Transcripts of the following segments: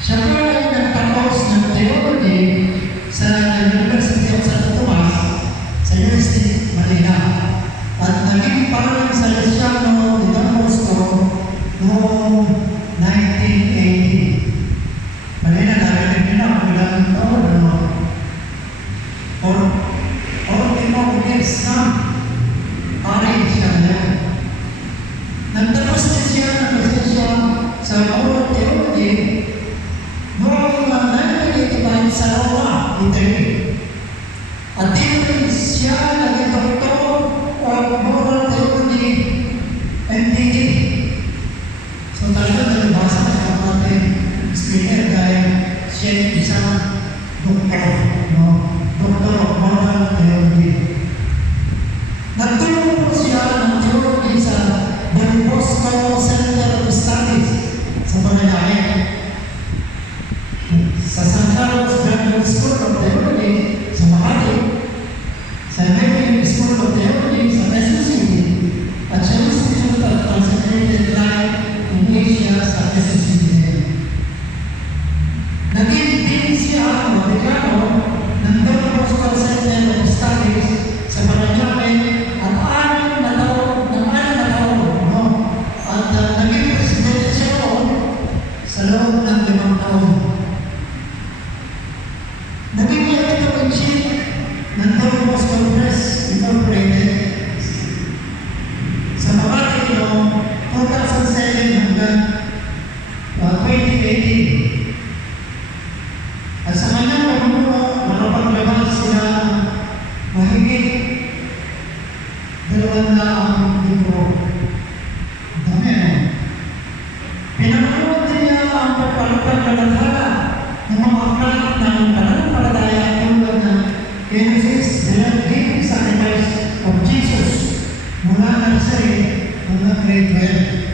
Siya po ay nagtapos ng theology sa University of Santo Tomas sa UST Manila at naging parang Salesiano ni Don Bosco noong 1980. Manila narinig nila kung ilang taon, ano? Or years na parin siya na. Nagtapos din siya ng lisensya sa Moral Theology noong 1985 sa Roma, Italy. At din siya naging doktor of Moral Theology MDD. So talaga nalabasa na siya natin speaker dahil siya isang doktor, no? Doktor of Moral Theology. Nagtulong po siya ng theology sa Don Bosco Center of Studies sa Panayay. Sa San Carlos Graduate School of Theology sa Makati, sa American School of Theology sa Quezon City, at sa Institute of Concentrated Life in Asia sa Quezon City. Naging din siya ang dekano ng Don Bosco Center of Studies sa Panayay at anim na taon, no? At naging presidente siya noon sa loob ng 5 taon. Naging editor-in-chief ng Don Bosco Press Incorporated sa Makati noong 2007 hanggang 2018. At sa kanyang pagmumuno, nakapaglabas sila mahigit 200 libro. Dami, no? Pinag-uwan din niya ang pagpalagpag-palathala ng mga aklat ng pananampalataya tulad ng Genesis, the living sacrifice of Jesus mula nursery hanggang grade 12.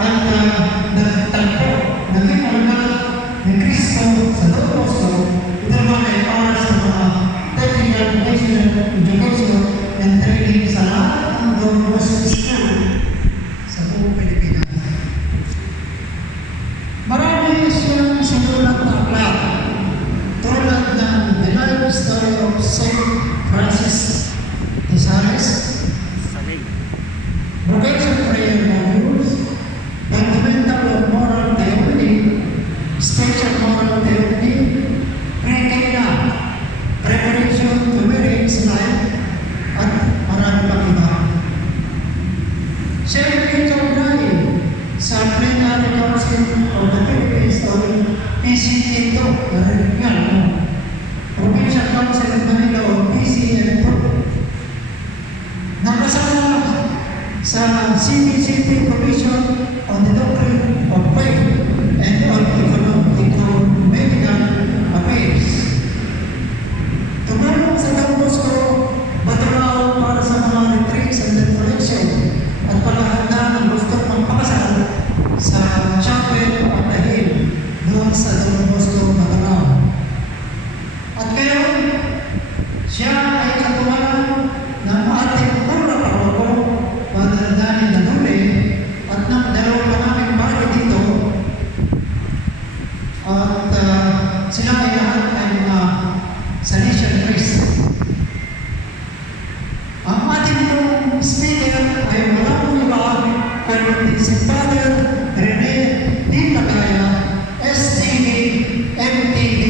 At nagtagpo, naging alagad ng Kristo sa Don Bosco, ito naman ay para sa mga technical education and training sa lahat ng Don Bosco School sa buong Pilipinas. Marami siyang sinulat na aklat tulad ng The Life Story of St. Francis de Sales, Vocation Prayer Modules, Fundamental of Moral Theology, Special Moral Theology, Pre-Kena, Preparation to Marriage Life, at marami pang iba. Siya ay pinag-ugnay sa Plenary Council of the Philippines o PCN2, narinig nga, no? Provincial Council of Manila o PCN2. Nakasama sa CBCP Commission on the Doctrine of Faith and on Ecumenical Affairs. Tumulong sa Don Bosco Baturao para sa mga retreats and recollection at paghahanda ng gustong magpakasal sa Chapel of the Hill doon sa Don Bosco Baturao. At ngayon, siya ay katuwang ng ating pura paroko, Father Danny Nadule, at ng dalawa pa namin bago dito. At sila ay lahat ay mga Salesian priest. Ang ating pong speaker ay walang iba kundi si Father Rene D. Lagaya, STD, MTD.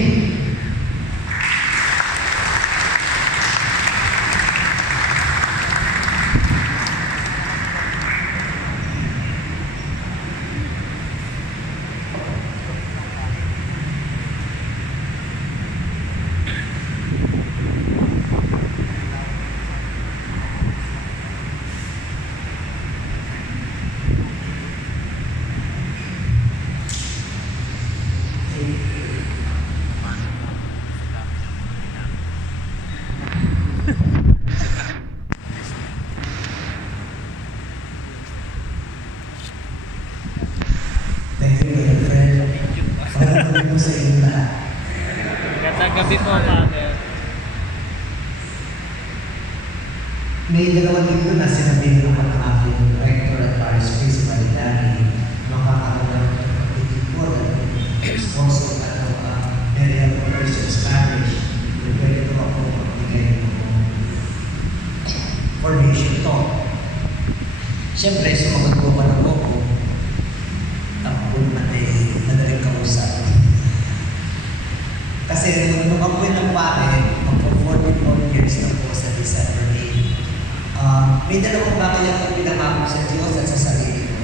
Thank you, Brother Fred. Pagkatuloy po sa inyo lahat. Gandang gabi po, Father. May dalawang linggo na sinabi ng aking rector at parish priest, Danny, makakaroon ng sumagot po ako ng ako. Ako naman ay madaling kausap. Kasi nung ako ng pare, magpo-44 years na po sa December 8. May dalawang bagay ako pinangako sa Diyos at sa sarili ko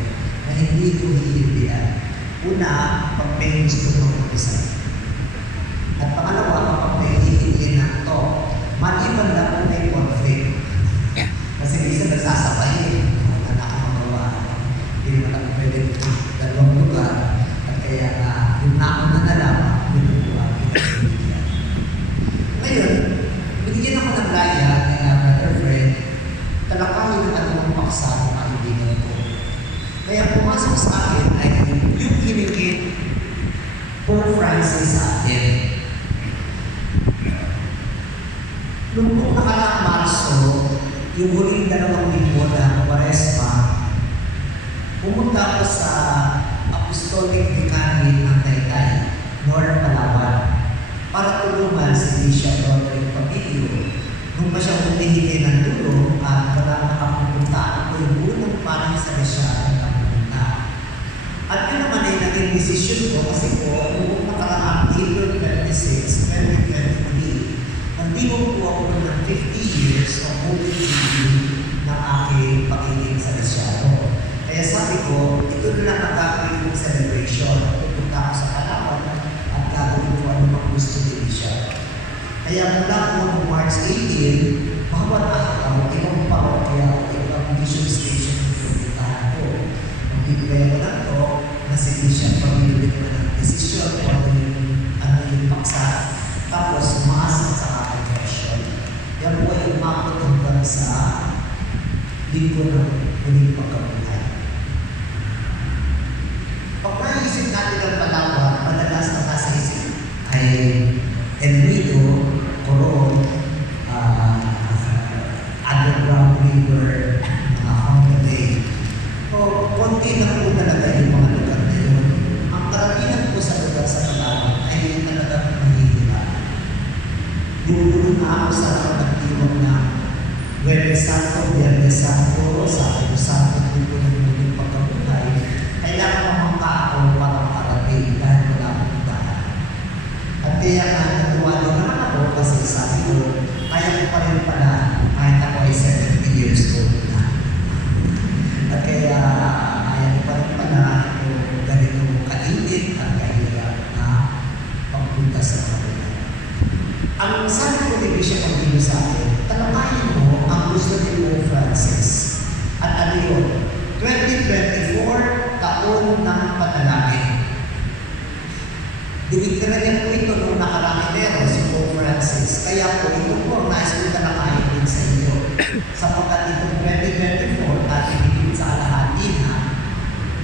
na hindi ko hihindihan. Una, pag may gusto ko mag-isa. At pangalawa, kapag may hihindihan na ito, maliban lang kung may conflict. Kasi minsan nagsasabay, wala na akong magawa. Hindi naman ako pwede dalawang lugar. At kaya yung nauna na lang, ngayon, binigyan ako ng laya ng brother friend, talakayin ng anumang paksa ng kaibigan ko. Kaya pumasok sa akin ay yung kinikit Pope Francis sa akin. Noong nakaraang Marso, yung huling 2 linggo na Quaresma, pumunta ako sa Apostolic Vicary ng Taytay, North Palawan, para tulungan si Bishop Roderick Papilio. Nung pa siya humihingi ng tulong at wala nakapupunta, ako yung unang parang sa siya ang nakapunta. At yun naman ay naging desisyon ko kasi po, noong nakaraang April 26, 2023, nandito po ako ng 50 years of holy duty ng aking pagiging sa Lasyado. Kaya sabi ko, ito na lang magkakaroon ng celebration. Pupunta ako sa Palawan at gagawin ko anumang gusto din siya. Kaya mula po noong March 18, bawat araw, ibang parokya o ibang mission station ang pupuntahan ko. Magbibigay ko lang to na si Bishop pamilit na ng desisyon kung ano yung paksa. Tapos, umaasang sa aking question. Yan po ay umakot hanggang sa linggo ng huling pagkabuhay. Pag naisip natin ang Palawan, madalas na nasa isip ay Enrico, Coron, underground river, Fountain Bay. So, konti na po talaga yung mga lugar na yun. Ang karamihan po sa lugar sa Palawan ay talagang mahihirap. Dulo na ako sa pagkakatiwag na Huwebes Santo, Biyernes Santo, Sabado Santo, dulo ng muling pagkabuhay. Kailangan mamangka ako para makarating dahil wala akong daan. At kaya nga, natuwa din naman ako kasi sabi ko, kaya ko pa rin pala kahit ako ay 70 years old na. At kaya, kaya ko pa rin pala yung ganitong kainit at kahirap na pagpunta sa kabuhay. Ang sabi ko ni Bishop Papilio sa akin, talakayin mo ang gusto ni Pope Francis. At ano yun? 2024, taon ng panalangin. Dinigdara niya po ito noong nakarang Enero, si Pope Francis. Kaya po ito po ang nais ko talakayin din sa inyo. Sapagkat itong 2024, ating higit sa kalahati na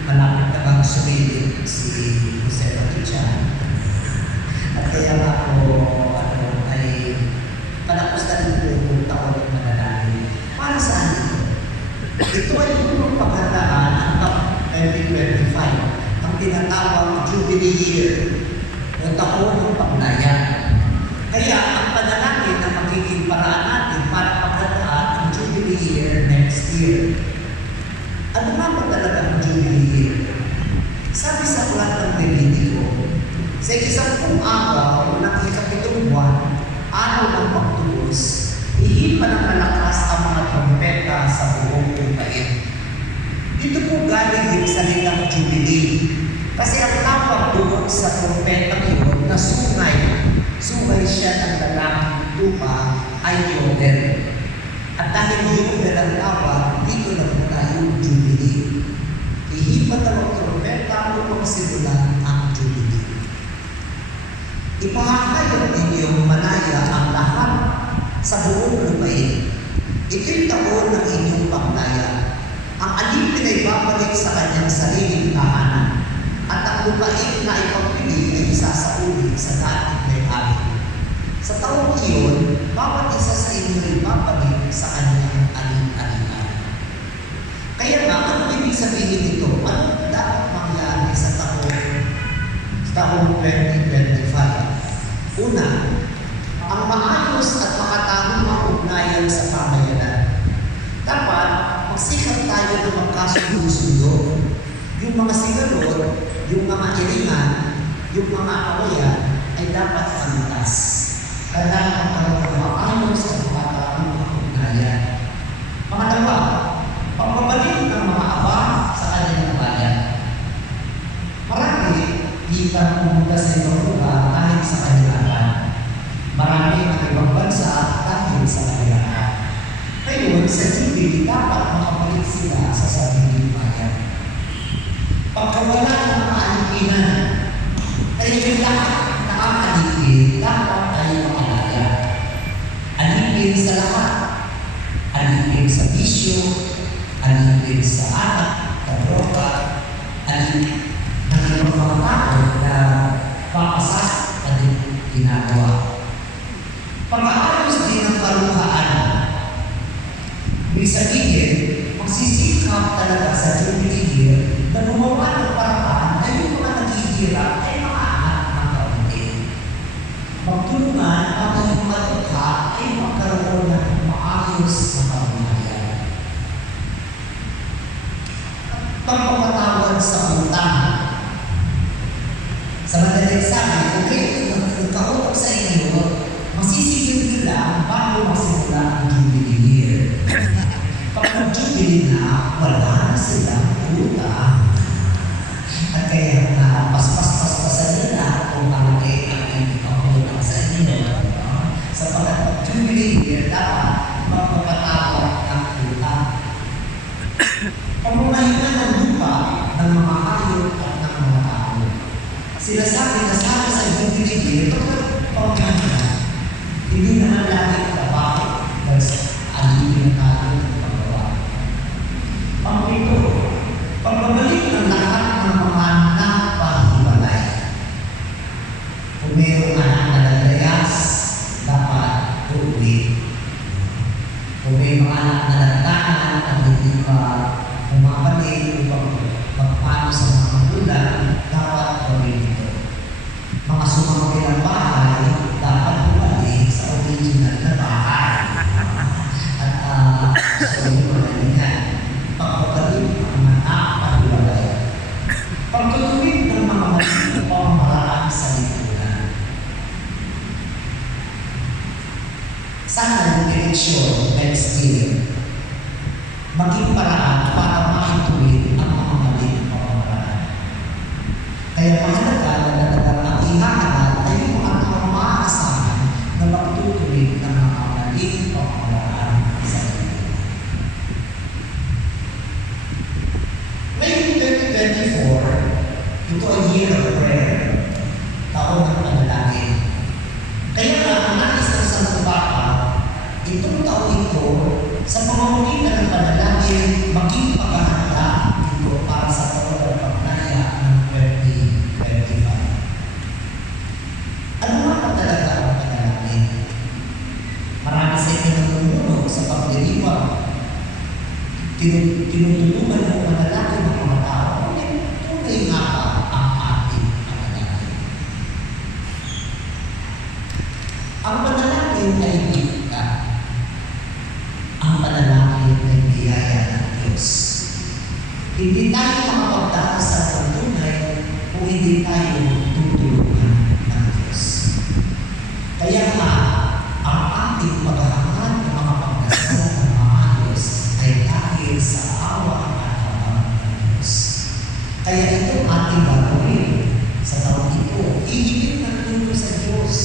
malapit na bang sumilip si Jose Patricia. At kaya nga po, ay palapos na rin po yung taon ng manalangin. Para saan ito? Ito ay yung paghandaan ng 2025, ang tinatawag Jubilee Year, o taon ng paglaya. Kaya ang panalangin na magiging paraan natin para paghandaan ang Jubilee Year next year. Ano nga ba talaga ang Jubilee Year? Sabi sa aklat ng Levitico, sa 10 araw ng 7 buwan, araw ng pagtubos, ihipa ng malakas ang mga trompeta sa buong lupain. Dito po galing yung salitang Jubilee. Kasi ang tawag doon sa trompeta yun na sungay siya ng lalaking lupa ay Yodel. At dahil Yodel ang tawag, dito na mula yung Jubilee. Ihipa ng trompeta upang simulan ang Jubilee. Ipahahayag ninyong malaya ang lahat sa buong lupain. Ito'y taon ng inyong paglaya. Ang alipin ay babalik sa kanyang sariling tahanan at ang lupain na ipagpili ay isasauli sa dating may-ari. Sa taong iyon, bawat isa sa inyo ay babalik sa kanyang alin-alinan. Kaya nga, ano ibig sabihin nito? Ano dapat mangyari sa taong 2025? Una, ang maayos at makatahong mga ugnayan sa pamayanan. Dapat magsikap tayo na magkasundo sundo. Yung mga sigalot, yung mga iringan, yung mga awayan ay dapat pamitas. Kailangan karoon ng maayos at makataang ugnayan. Pangalawa, pagbabalik ng mga aba sa kanilang bayan. Marami, di ka pumunta sa ibang lugar kahit sa kanilangan. Marami ang ibang bansa dahil sa kanilangan. Ngayon, sa Jubilee, dapat makabalik sila sa sariling bayan. Pagkawala ng mga alipinan, ay yung lahat nakakaalipin, dapat ay makalaya. Alipin sa lahat. Alipin sa bisyo, alipin sa anak, kadroga, alipin ng ibang mga tao na papasas at ginagawa. Pag-aayos din ang kaluhaan. Ibig sabihin, magsisikap talaga sa Jubilee year na gumawa ng paraan na yung mga naghihirap ay makaangat ng kaunti. Magtulungan ang yung matukha ay magkaroon ng maayos na pamamayan. Pagpapatawad sa utang. Sa madaling sabi, kung kayo nagkautok sa inyo, masisigil nyo lang bago masimula ang Jubilee year. Pag mag-Jubilee na, wala na silang utang. At kaya na paspas-paspasan nila kung malaki ang ipaputang sa inyo. Sapagkat pag-Jubilee year, dapat magpapatawad ng utang. Pamamahingan ng lupa ng mga hayop at ng mga tao. Sila sabi na sabi sa Jubilee year, pagkakita, hindi naman lagi trabaho dahil sa alipin natin ng paggawa. Pang-ito, pagbabalik ng lahat ng mga napahiwalay. Kung mayroong anak na naglayas, dapat uulit. Kung may mga anak na nagtangan at hindi pa umabalik upang magpano sa mga magulang, dapat gawin ito. Mga sumangkin ng bahay, dapat bumalik sa original na bahay. At so yun yan. Pagpapalik ng mga napahiwalay. Pagtutuwid ng mga maling pamamaraan sa lipunan. Sana yung eleksyon next year maging paraan para makituwid ang mga maling pamamaraan. Kaya mahalaga na talagang ang ihahalal ay yung mga taong maaasahan na magtutuwid ng mga maling pamamaraan sa lipunan. Ngayong 2024, ito ay year of prayer, taon ng panalangin. Kaya nga, ang nais ng Santo Papa, itong taon ito, sa pamamagitan ng panalangin, maging paghahanda ito para sa taon ng pagnaya ng 2025. Ano nga talaga ang panalangin? Marami sa inyo nagtutulog sa pagdiriwang. Tinutulungan ng panalangin ng mga tao. Tunay nga ba ang ating panalangin? Ang panalangin ay bigka. Ang panalangin ay biyaya ng Diyos. Hindi tayo makapagdarasal ng tunay kung hindi tayo tutulungan ng Diyos. Kaya nga, ang ating paghahangad ng mga pagdasal ng maayos ay dahil sa awa at habang ng Diyos. Kaya ito ating gagawin sa taon ito. Ihigit ng tulong sa Diyos.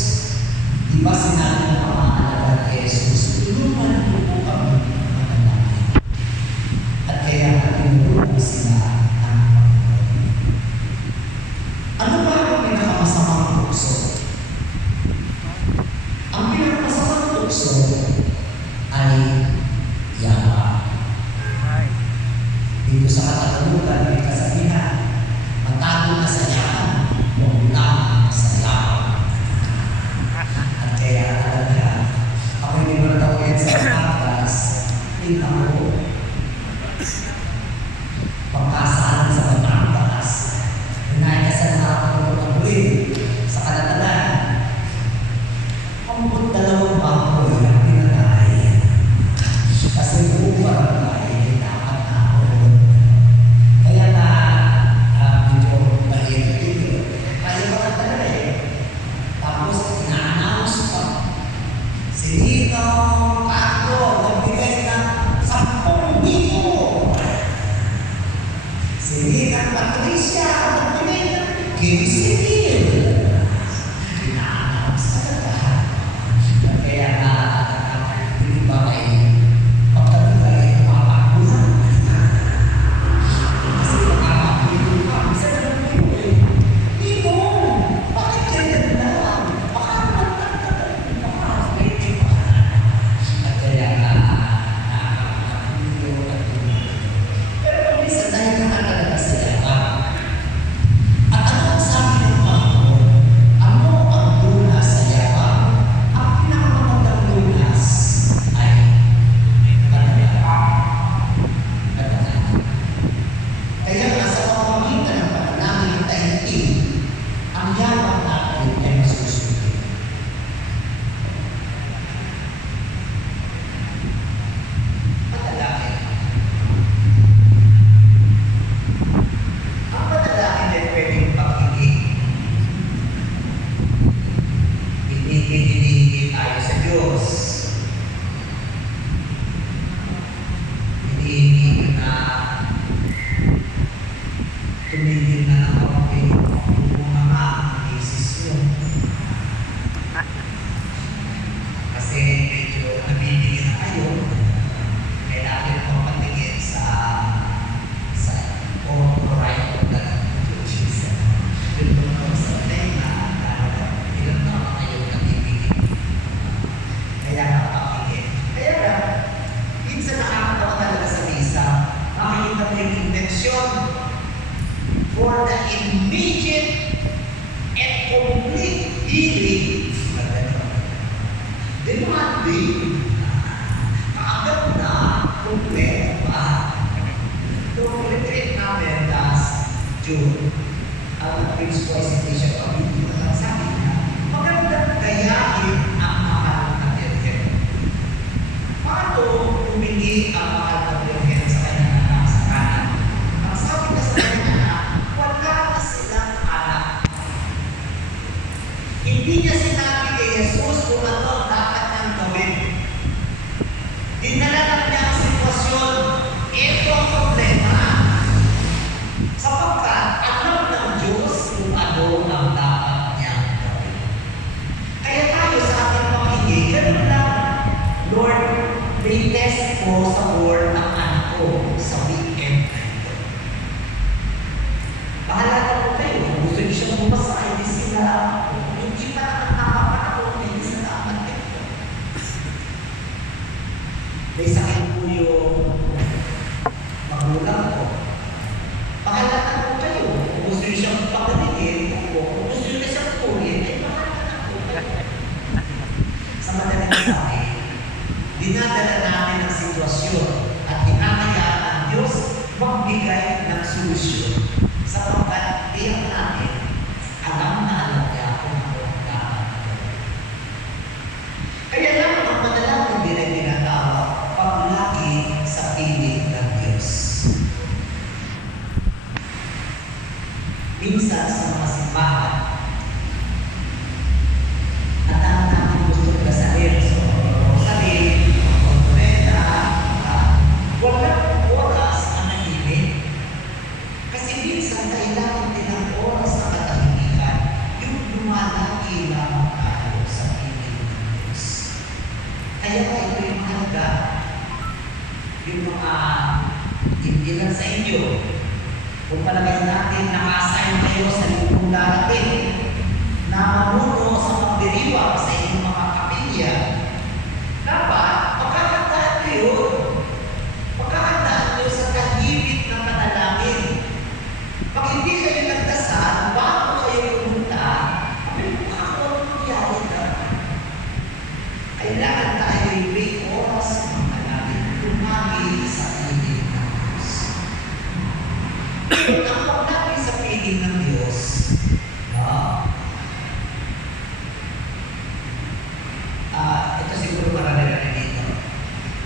Diba sinabi ng mga alagad kay Jesus, tulungan mo po kami manalangin. At kaya tinulungan sila ng Panginoon. Ano ba ang pinakamasamang tukso? Ang pinakamasamang tukso ay yawa. Dito sa Katagalugan, may kasabihan, matago na sa yaman, huwag lang sa yawa. At kaya talaga, ako hindi mo natawin sa Selena Patricia, Kim Civil. Pinaanak sa lahat. Kaya nga, hindi ba kayo pagkatuloy ay mapakulang? Kasi nakakapulo ka. Bisa na lang kayo eh. Ito, bakit kaya lang? Baka naman baka medyo pa. At kaya nga, nakakapulo at pero kung minsan dahil ka talaga sa yaman. At ano ang sabi ng Panginoon? Ano ang lunas sa yaman? Ang pinakamagandang lunas ay panalangin. Kaya nga sa pamamagitan ng panalangin at tahimik, ang yaman natin ay masusunod. Panalangin. Ang panalangin ay pwedeng pag-ibig. Hinihingi tayo sa Diyos. Hinihingi na tumigil na ng kapatid kung mga misis mo. Kasi medyo nabibigyan na kayo. Kailangan mo patingin sa right of the Jesus. Pero kung sa tenga, ilang taon kayo nabibigyan. Kaya nakapakingin. Kaya na, minsan nakakatawa talaga sa misa, makikita mo yung intensyon for the immediate and complete healing. Demanding, kaagad na, kompleto pa. Nung retreat namin last June, ang Prince Boyce Station Committee, sabi niya, magandang gayahin ang mahal na Virgen. Paano humingi ang mahal na Virgen sa kanyang anak sa kanan? Ang sabi niya sa kanyang anak, wala na silang anak. Hindi niya sinabi kay Jesus kung ano ang dapat niyang gawin. Dinala lang niya ang sitwasyon. Ito ang problema. Sapagkat alam ng Diyos kung ano ang dapat niyang gawin. Kaya tayo sa ating pamilya, ganun lang. Lord, may test ko sa board ng anak ko sa weekend na ito. Bahala na po kayo. Kung gusto niyo siya bumasa, hindi sila. Kung hindi pa naman nakapanakot, hindi sila dapat ito. May sakit po yung magulang ko. Pakalatan po kayo. Kung gusto niyo siyang pagdatingin, po. Kung gusto niyo na siyang pulin, ay pakalatan po kayo. Sa madaling sabi, dinadala namin ang sitwasyon at hinahayaan ang Diyos magbigay ng solusyon. Sapagkat tiyak namin, alam niya kung ano ang dapat gawin. Kaya lang ang manalangin din ay tinatawag paglagi sa piling ng Diyos. Minsan sa mga simbahan, at ang natin gusto kasahin sa Rosalie, Conventa, walang oras ang nahimik. Kasi minsan kailangan din ang oras na katahimikan, yung lumalaki lamang tayo sa piling ng Diyos. Kaya ito yung halaga, yung mga ilan sa inyo, kung palagay natin naka-assign kayo sa lingkong darating na mamuno sa pagdiriwang sa inyong mga kapilya, dapat magkakandaan kayo. Magkakandaan kayo sa tahimik ng panalangin. Pag hindi kayo nagdasal, bago kayo pumunta, ako nangyari ka. Kailangan tayo may oras ng panalangin, tumagi sa piling ng Diyos. Ang paglapit sa piling ng Diyos, ito siguro marami na dito.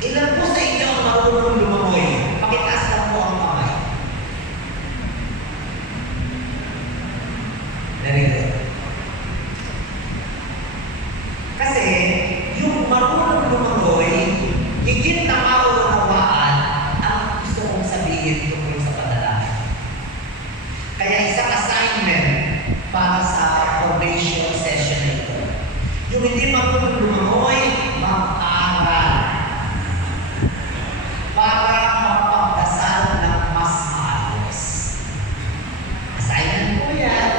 Ilan po sa inyo ang marunong lumangoy? Pakitaas lang po ang kamay. Very good. Kasi yung marunong lumangoy, higit na maunawaan ang gusto kong sabihin tungkol sa panalangin. para sa formation session na ito. Yung hindi marunong lumangoy, mag-aaral para makapagdasal ng mas maayos. Assignment po yan.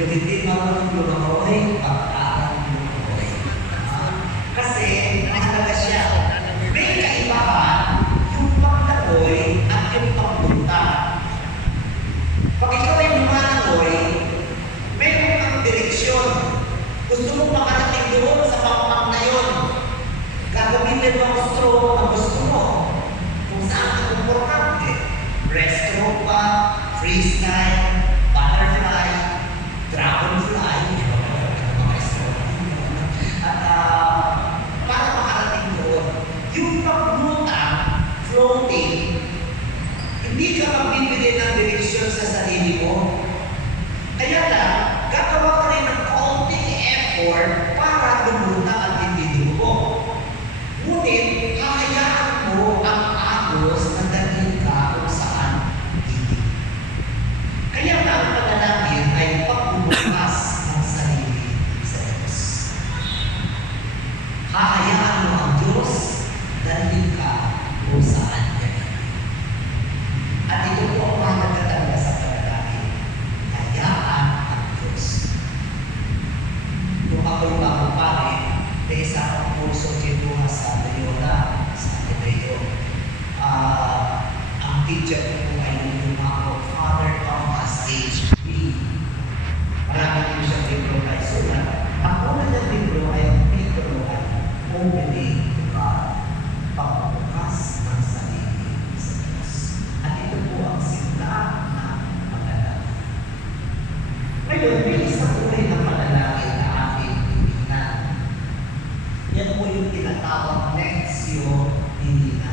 Yung hindi marunong lumangoy, mag-aaral lumangoy. Kasi, nakalaga siya. May kaibahan yung paglangoy at yung pagpunta. Pag ikaw ay lumangoy, mayroon kang direksyon. Gusto mo makarating doon sa pangpang na yun. Gagamitin mo ang stroke na gusto mo. Kung saan ka komportable. Breaststroke pa, freestyle, butterfly, dragonfly, mga stroke. At para makarating doon, yung paglutang, floating, hindi ka magbibigay ng direksyon sa sarili mo. Kaya lang, gagawa ka rin ng konting effort para lumutang ang individu mo. Ngunit, hahayaan mo ang agos na dalhin ka kung saan hindi. Kaya nga, ang panalangin ay pagbubukas ng sarili sa Diyos. Hahayaan mo ang Diyos dalhin ka kung saan hindi. At ito po ang mga nagtatanda sa panalangin. Hayaan ang Diyos. Kung ako'y bagong pare, may isa akong kurso kinuha sa Loyola, sa Ateneo. Ang teacher ko po ay lumako, Father Thomas H.B. Marami din siyang libro na isulat. Ang una niyang libro ay ang titulo ay Opening to God, pagbubukas ng sarili sa Diyos. At ito po ang simula na panalangin. Ngayon, may isang uri ng panalangin na ating titignan. Yan po yung tinatawag Lectio Divina.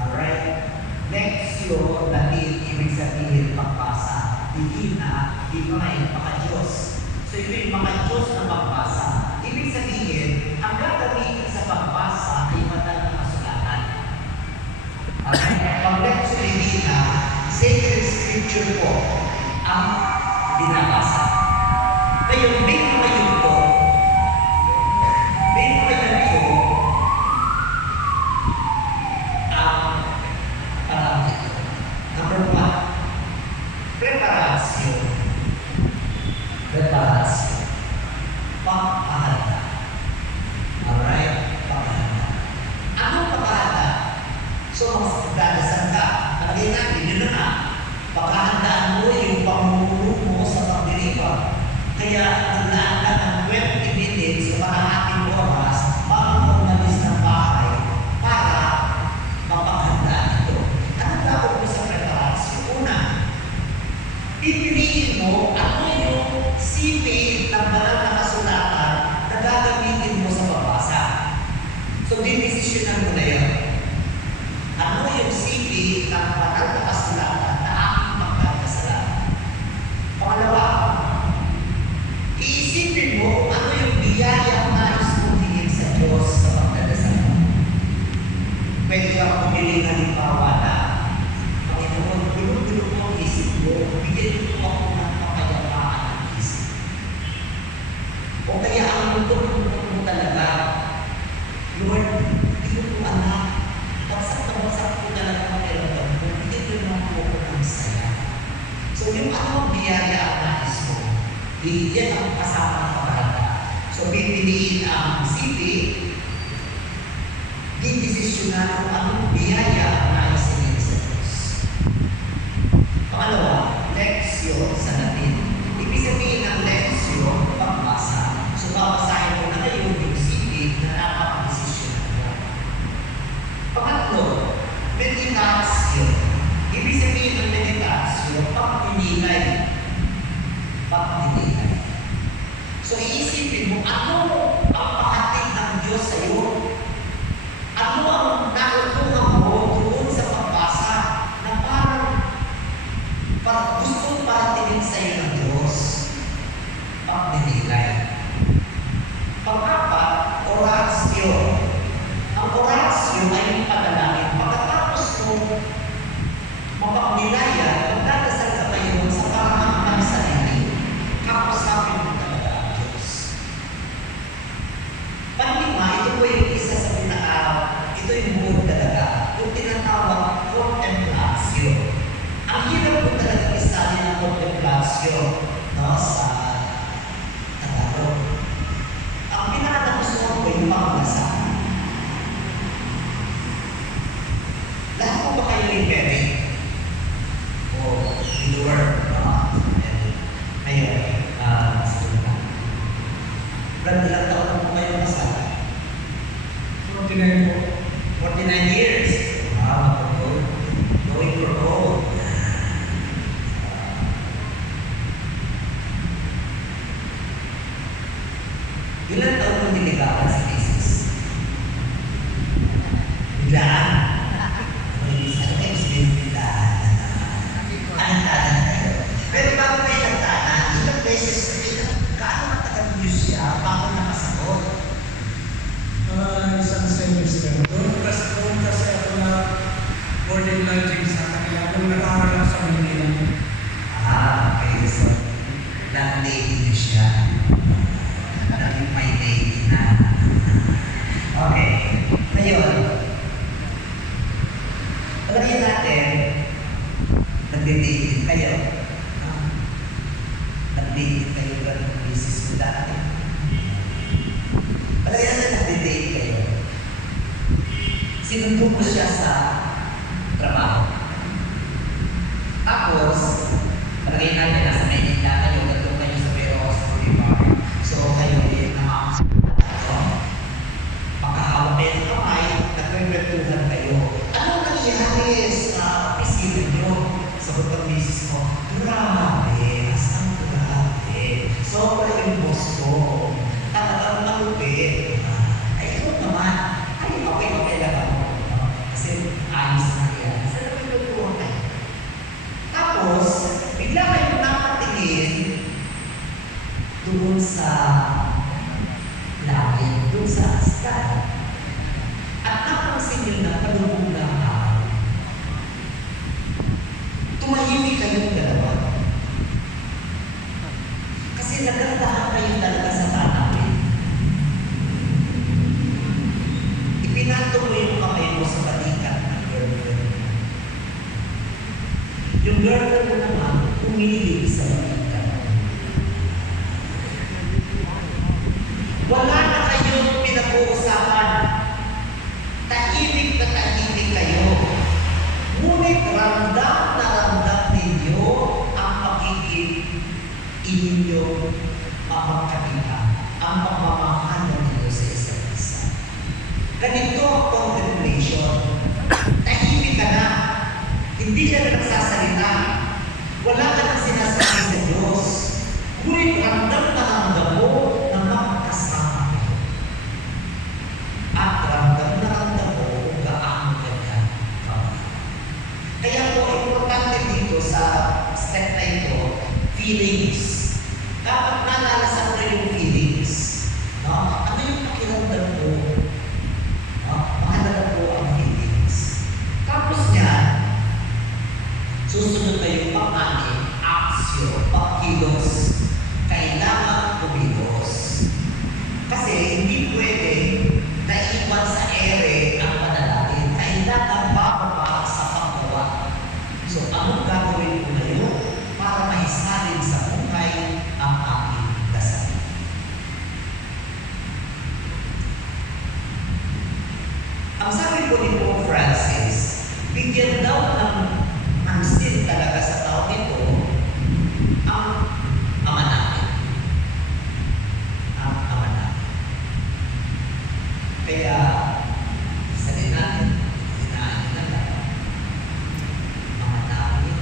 Alright? Lectio, Latin, ibig sabihin pagbasa. Divina, divine, paka-Diyos. So ito yung mga Diyos na pagbasa. Ibig sabihin, ang gagamitin sa pagbasa ay banal na kasulatan. Alright? Pag Lectio Divina, sacred scripture po ang binabasa. Ngayon, may mga yugto. May mga yugto ang number 1, preparasyon. Preparasyon. Pag-ahanda. Alright? Pag-ahanda. Anong pag-ahanda? So, magdadasan ka. Lagay natin, yun na nga. Pagkahandaan mo yung pamumuno mo sa pagdiriba. Kaya naglaan ka ng 20 minutes o kalahating oras bago ka umalis ng bahay para mapaghandaan ito. Anong dapat mo sa preparasyon? Una, pipiliin mo ano yung sipid ng banal na kasulatan na gagamitin mo sa pagbasa. So, dinesisyonan mo na yun. Ano yung sipid ng banal na kasulatan na aking magkakasalan? Pangalawa, iisipin mo ano yung biyaya na nais mong hingin sa Diyos sa pagdadasal. Pwede kang pumili halimbawa na, Panginoon, tulog-tulog mo ang isip mo, bigyan mo ako ng kapayapaan ng isip. O kaya ang mundo-mundo mo talaga, Lord, hindi ko anak, bagsak ko talaga ang kailangan mo, bigyan mo ako ng saya. So yung anong biyaya ang nais mo, yan ang kasama ng pagkakata. So pipiliin ang city, didesisyonan kung anong biyaya ang nais niya sa Diyos. Pangalawa, Lectio sa Latin. Ibig sabihin ng Lectio, pagbasa. So babasahin mo na ngayon yung city na napaka-desisyonan mo. Pangatlo, meditasyon. Ibig sabihin ng meditasyon, pagpinilay. Pagpinilay. So iisipin mo, ano ang pahatid ng Diyos sa iyo? Ano ang nakukuha mo doon sa pagbasa na parang gusto paratingin sa iyo ng Diyos? Pagpinilay. Pang-apat, orasyo. Ang orasyo ay yung panalangin. Pagkatapos mo mapagnilaya, magdadasal ka ngayon sa parang ng sarili. no, sa Tagalog. Ang pinaka-nagustuhan ko yung panglasan. Lahat po ba kayo yung parent? O viewer? Ngayon, school na. Ilang taon na po kayo kasal? 49 po. 49 years. Wow, going for gold. Ilan taon mo niligawan sa thesis? Biglaan. Ano kayo sabihin biglaan? Antanan kayo. Pero bago kayo nagtanan, ilang beses, gaano matagal niyo siya bago nakasagot? Isang semester. Doon kasi ako na boarding lodging sa kanila. Nung nag-aaral ako sa Manila. Okay. So, nag-dating niyo siya. Naging may dating na. Okay. Ngayon, palagyan natin, nag-dating kayo. Nag-dating kayo ganun ng business mo dati. Palagyan natin nag-date kayo. Sinundo mo siya sa trabaho. Tapos, palagyan natin nasa Manila kayo, nandun kayo sa warehouse for the bar. So, kayo din na makahawak kayo ng kamay, nagkwentuhan kayo. Ano nangyari sa opisina nyo? Sagot ng misis mo, grabe, asang grabe. So, wala yung boss ko. Talagang malupit. Ay, ikaw naman. Ay, okay lang ako. Kasi ayos na yan. Sa nagpipagpuan kayo. Tapos, bigla kayo nakatingin doon sa langit, doon sa sky. At napansin nyo na palubog na araw. Tumahimik kayong dalawa. Kasi nagandahan kayo talaga sa tanawin. Ipinatuloy mo kamay mo sa balikat ng girlfriend. Yung girlfriend mo naman, umilig sa balikat. Wala na kayong pinag-uusapan. Tahimik na tahimik kayo. Ngunit ramdam na ramdam ninyo ang pagiging inyong mamagkabila, ang pagmamahal ninyo sa isa't isa. Ganito ang contemplation. Tahimik ka na. Hindi ka na nagsasalita. Wala ka nang sinasabi sa Diyos. Ngunit ramdam na ramdam mo na magkasama kayo. At ramdam na ramdam mo kung gaano ganyan ka. Kaya po, importante dito sa step na ito, feelings. Dapat nalalasan mo yung feelings. No? Ano yung pakiramdam mo? No? Mahalaga po ang feelings. Tapos niya, susunod na yung pang-anim, aksyon, pagkilos. Kailangan kumilos. Kasi hindi pwede naiwan sa ere ang panalangin. Kailangan bababa sa paggawa. So, anong gagawin ko ngayon para maisalin sa buhay ang aking dasal? Ang sabi po ni Pope Francis, bigyan daw ng pansin talaga sa tao nito ang ama natin. Ang ama natin. Kaya, sabihin natin, hinahin na lang. Ama namin,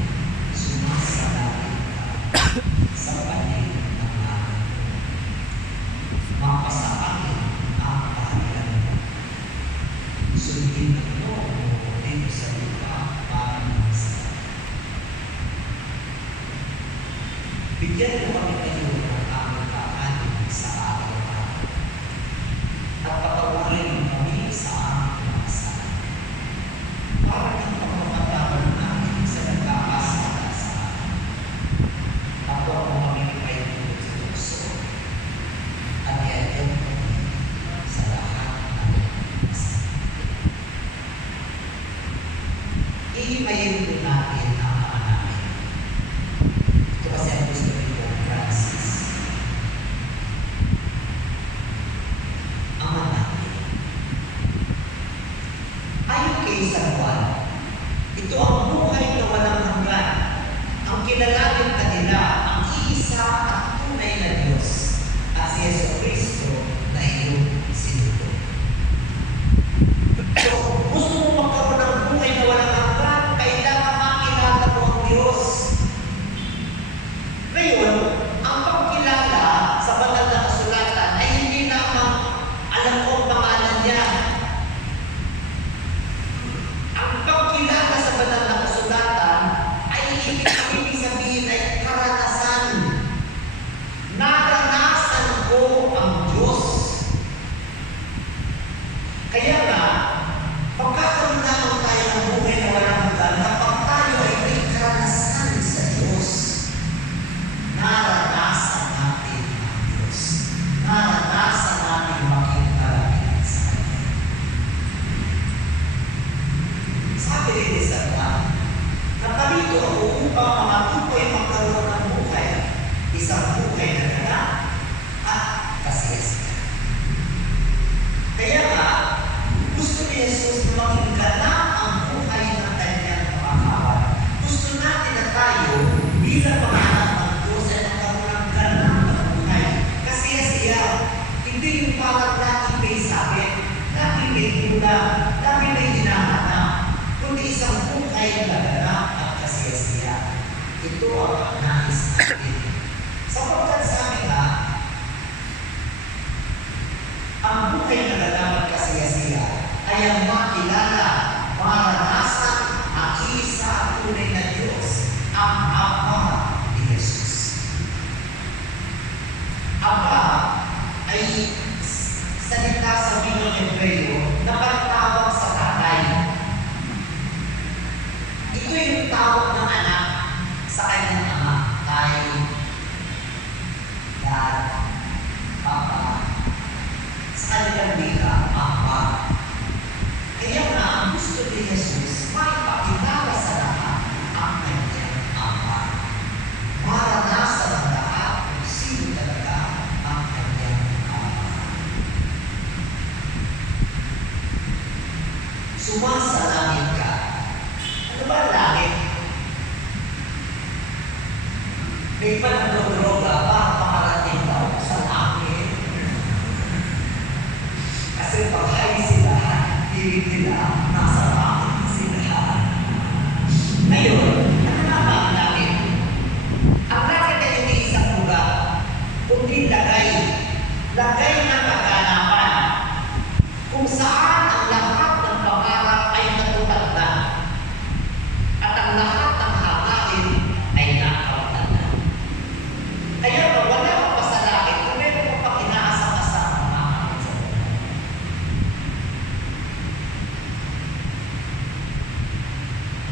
sumasalangit ka sa panig ng amin. Mapasa akin ang kaharian mo. Sundin ng Lord mo dito sa lupa para sa bigyan mo kami kayo ng aming kakanin sa araw-araw. At patawarin mo kami sa aming mga kasalanan. Para ng pagpapatawad namin sa nagkakasala sa amin. Tapos mo kami ay tulog sa tukso. At iayon kami sa lahat ng masama. Ihimayin po natin ang mga namin. Ito kasi ang gusto ibig sabihin ay karanasan. Naranasan ko ang Diyos. Kaya nga, pagkakaroon tayo ng buhay na walang hanggan, kapag tayo ay may karanasan sa Diyos, naranasan natin ang Diyos. Naranasan natin maging kalapit sa Kanya. Sabi rin ni Santa, naparito ako upang mga tukoy magkaroon ng buhay, isang buhay na ganap at kasiyasiya. Kaya nga, gusto ni Jesus na maging ganap ang buhay ng Kanyang mga kawan. Gusto natin na tayo bilang mga anak ng Diyos ay magkaroon ng ganap na buhay. Kasiyasiya, hindi yung parang lagi may sakit, lagi may kulang, lagi may hinahanap, kundi isang buhay na ganap at kasiyasiya. Ito ang nais natin. Sapagkat sabi nga, ang buhay na ganap at kasiyasiya ay ang makilala, maranasan ang isa at tunay na Diyos, ang Ama ni Jesus. Ama ay salita sa wikang Hebreo na pagtawag sa tatay. Ito yung tawag ng anak sa kanyang ama, tay, dad, papa, sa kanilang wika, ama. Kaya nga, ang gusto ni Jesus, maipakilala sa lahat ang kanyang ama. Maranasan ang lahat kung sino talaga ang kanyang ama. Sumasalangit ka. Ano ba ang langit? May panagdodroga para makarating daw sa langit. Kasi pag high sila, pilit nila, nasa langit sila. Ngayon, ano na ba ang langit? Ang langit ay hindi isang lugar, kundi lagay ng kaganapan, kung saan ang lahat ng pangarap ay natupad na, at ang lahat ng hangarin ay nakamtan na. Kaya wala ka pa sa langit, kung meron ka pang inaasang-asang mga sa buhay.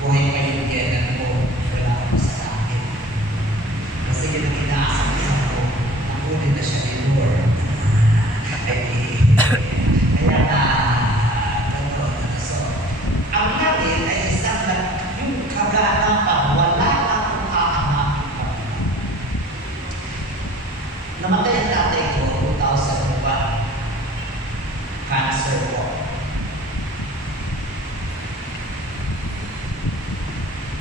Buhay kayong kailan mo, wala ka pa sa langit. Kasi yun ang inaasang-asang ko, nakunin na siya ni Lord. Kaya na, ang langit ay isang yung kaganapan, wala akong hahanapin pa. Namatay ang tatay ko, 2001. Cancer po.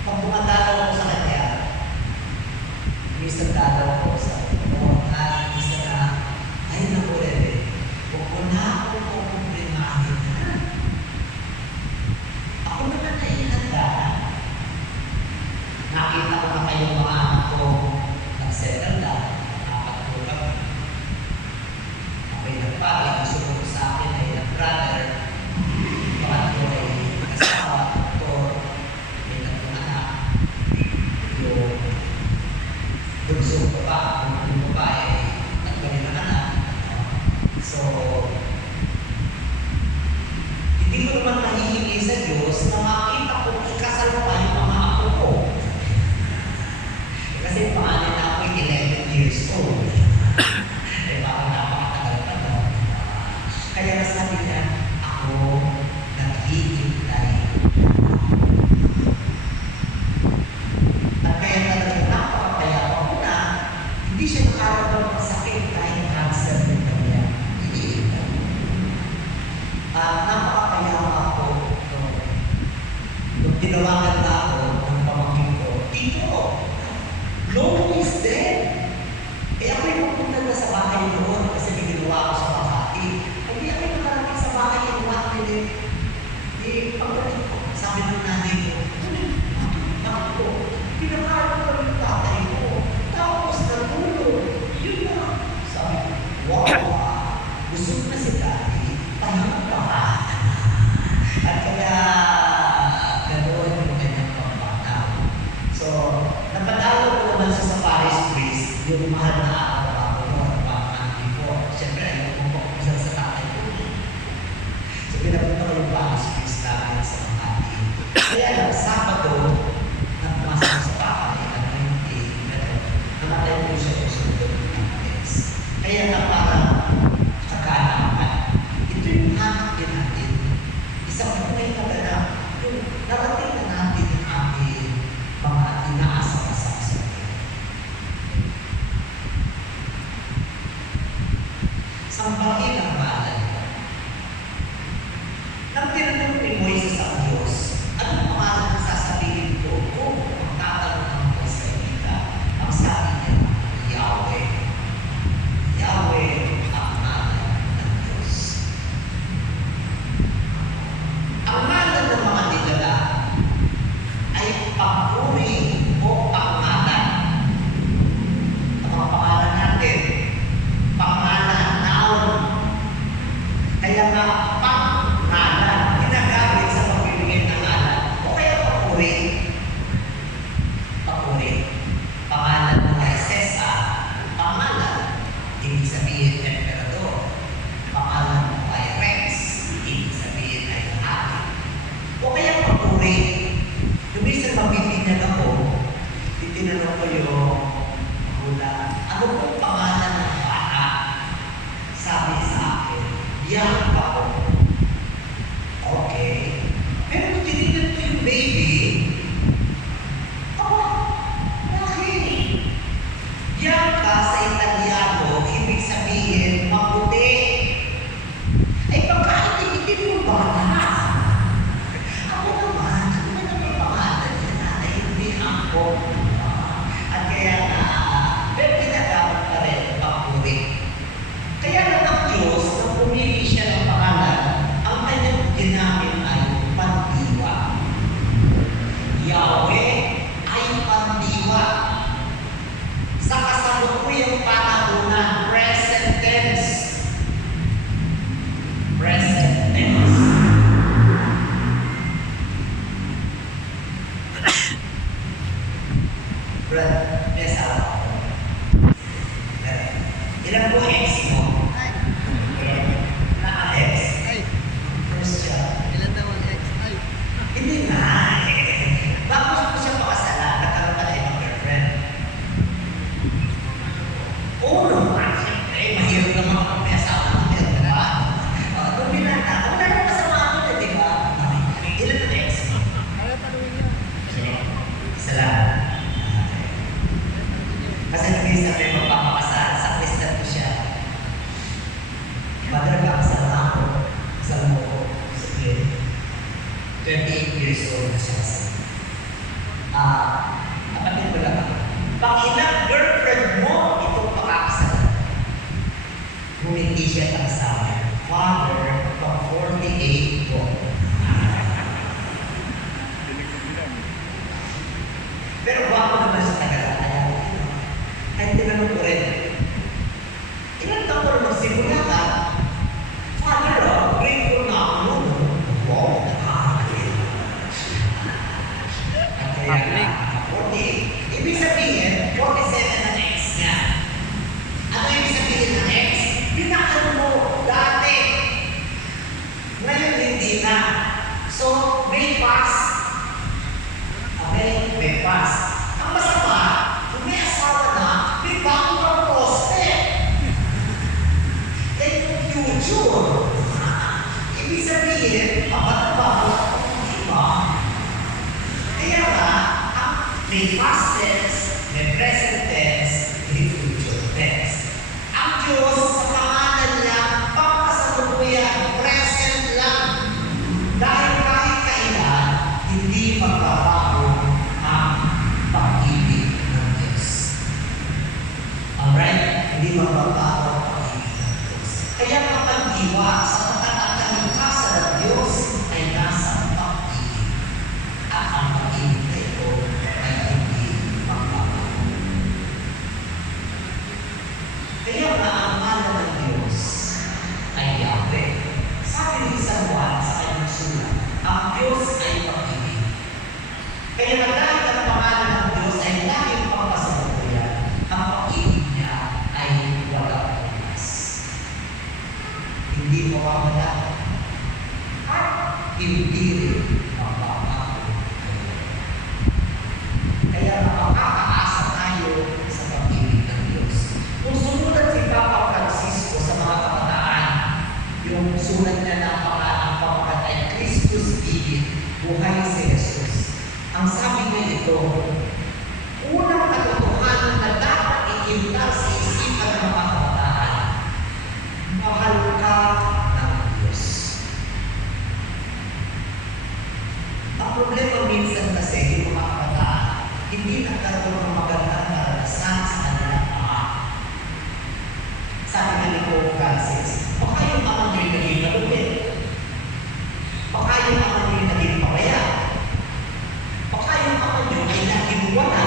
Pag bumadalaw ako sa kanya, minsan dalaw ako sa minsan na, ay naku rin, huwag ko na ako kukumplimahin na. Ako naman na inanda. Nakita ko na kayong mga anak ko, nag-settle na, nakapagtulog. Ako'y nagpapay, ang sumunod sa akin ay nag-brother, pangatlo ay kasawa, doktor, may tatlong anak, yung bunsong baba, yung babae, nagkaroon ng anak. So, hindi ko naman nahihingi sa Diyos na makita ko ikasal pa yung mga apo ko. Kasi pangalan na ako 11 years old. Eh, baka napakatagal pa na. Kaya sabi niya, ako naghihintay. At kaya talaga napakapayapa ko na hindi siya nakaramdam ng sakit kahit cancer din kanya. Iniintay. Napakapayapa ko. Nung tinawagan na ako ng pamangkin ko, Tito, long Napadalo ko naman siya sa Paris Priest, yung mahal na araw-araw mo, 1 month before. Siyempre, ayaw ko po isa sa tatay ko. So, pinapunta ko yung Paris Priest namin sa Makati. Kaya lang, Sabado, nagpumasok ko sa Pakay, pero namatay ko siya kung sunod ng test. Kaya na parang kakaanaman. Ito yung hanap din natin. Isang may kaganap, yung narating na natin ang ating mga inaasang-asang sa Panginoon. Sambahin ang mahal. Nang tinanong ni Moises ang Diyos, anong pangalan ang sasabihin ko kung magtatanong ang Israelita? Ang sabi niya, Yahweh. Yahweh ang ngalan ng Diyos. Ang ngalan ng mga nilala ay pagpuri o pangalan. Ang mga pangalan natin, pangalan, noun. Kaya nga, pangalan, ginagamit sa pagbibigay ng ngalan. O kaya papuri. Papuri. Pangalan mo ay Cesar. Pangalan, ibig sabihin emperador. Pangalan mo ay Rex. Ibig sabihin ay hari. O kaya papuri. Lumisan magbibigyan ako, itinanong ko yung magulang, ano pong pangalan ng bata? Sabi sa akin, Bianca po. Okay. Pero kung tinignan ko yung baby, bakit? Bianca sa Italiano, ibig sabihin, maputi. Ay, pagkaitin yung bata. Ako naman, ano naman pangalan niya na hindi ako. At kaya na, pero ginagamit pa rin ang papuri. Kaya lang ang Diyos, nang pumili siya ng pangalan, ang kanyang ginamit ay pandiwa. Yahweh ay pandiwa. Sa kasalukuyang panahon, present tense. Present tense. Brad, may asawa ako. Ilan po ex mo? Na-ex? First job. Ilan daw ang ex? Ay, Hindi na eh. Bago ko siya pakasalan, nagkaroon pa na ibang girlfriend. Oo naman, siyempre. Mahirap naman kung may asawa ng girlfriend. Kung binata, wala na masama ako na, di ba? Ilan ang ex mo? kaya tanongin niya. Isa lang. Kasi nag-iisa may magpapakasal, sa Christian ko siya. Magkakasal na ako. Kasal mo ko. Sige. 28 years old na siya. Kapatid ko lang ako. Pang-ilang girlfriend mo, itong pakakasal. Humindi siya ng asawa. Father, pang 48 ko. Pero bako naman sa tagal. Kahit tinanong nagkaroon ng magandang karanasan sa kanilang ama. Sabi nga ni Pope Francis, baka yung ama nyo'y naging malupit. Baka yung ama nyo'y naging pabaya. Baka yung ama nyo ay naging wala.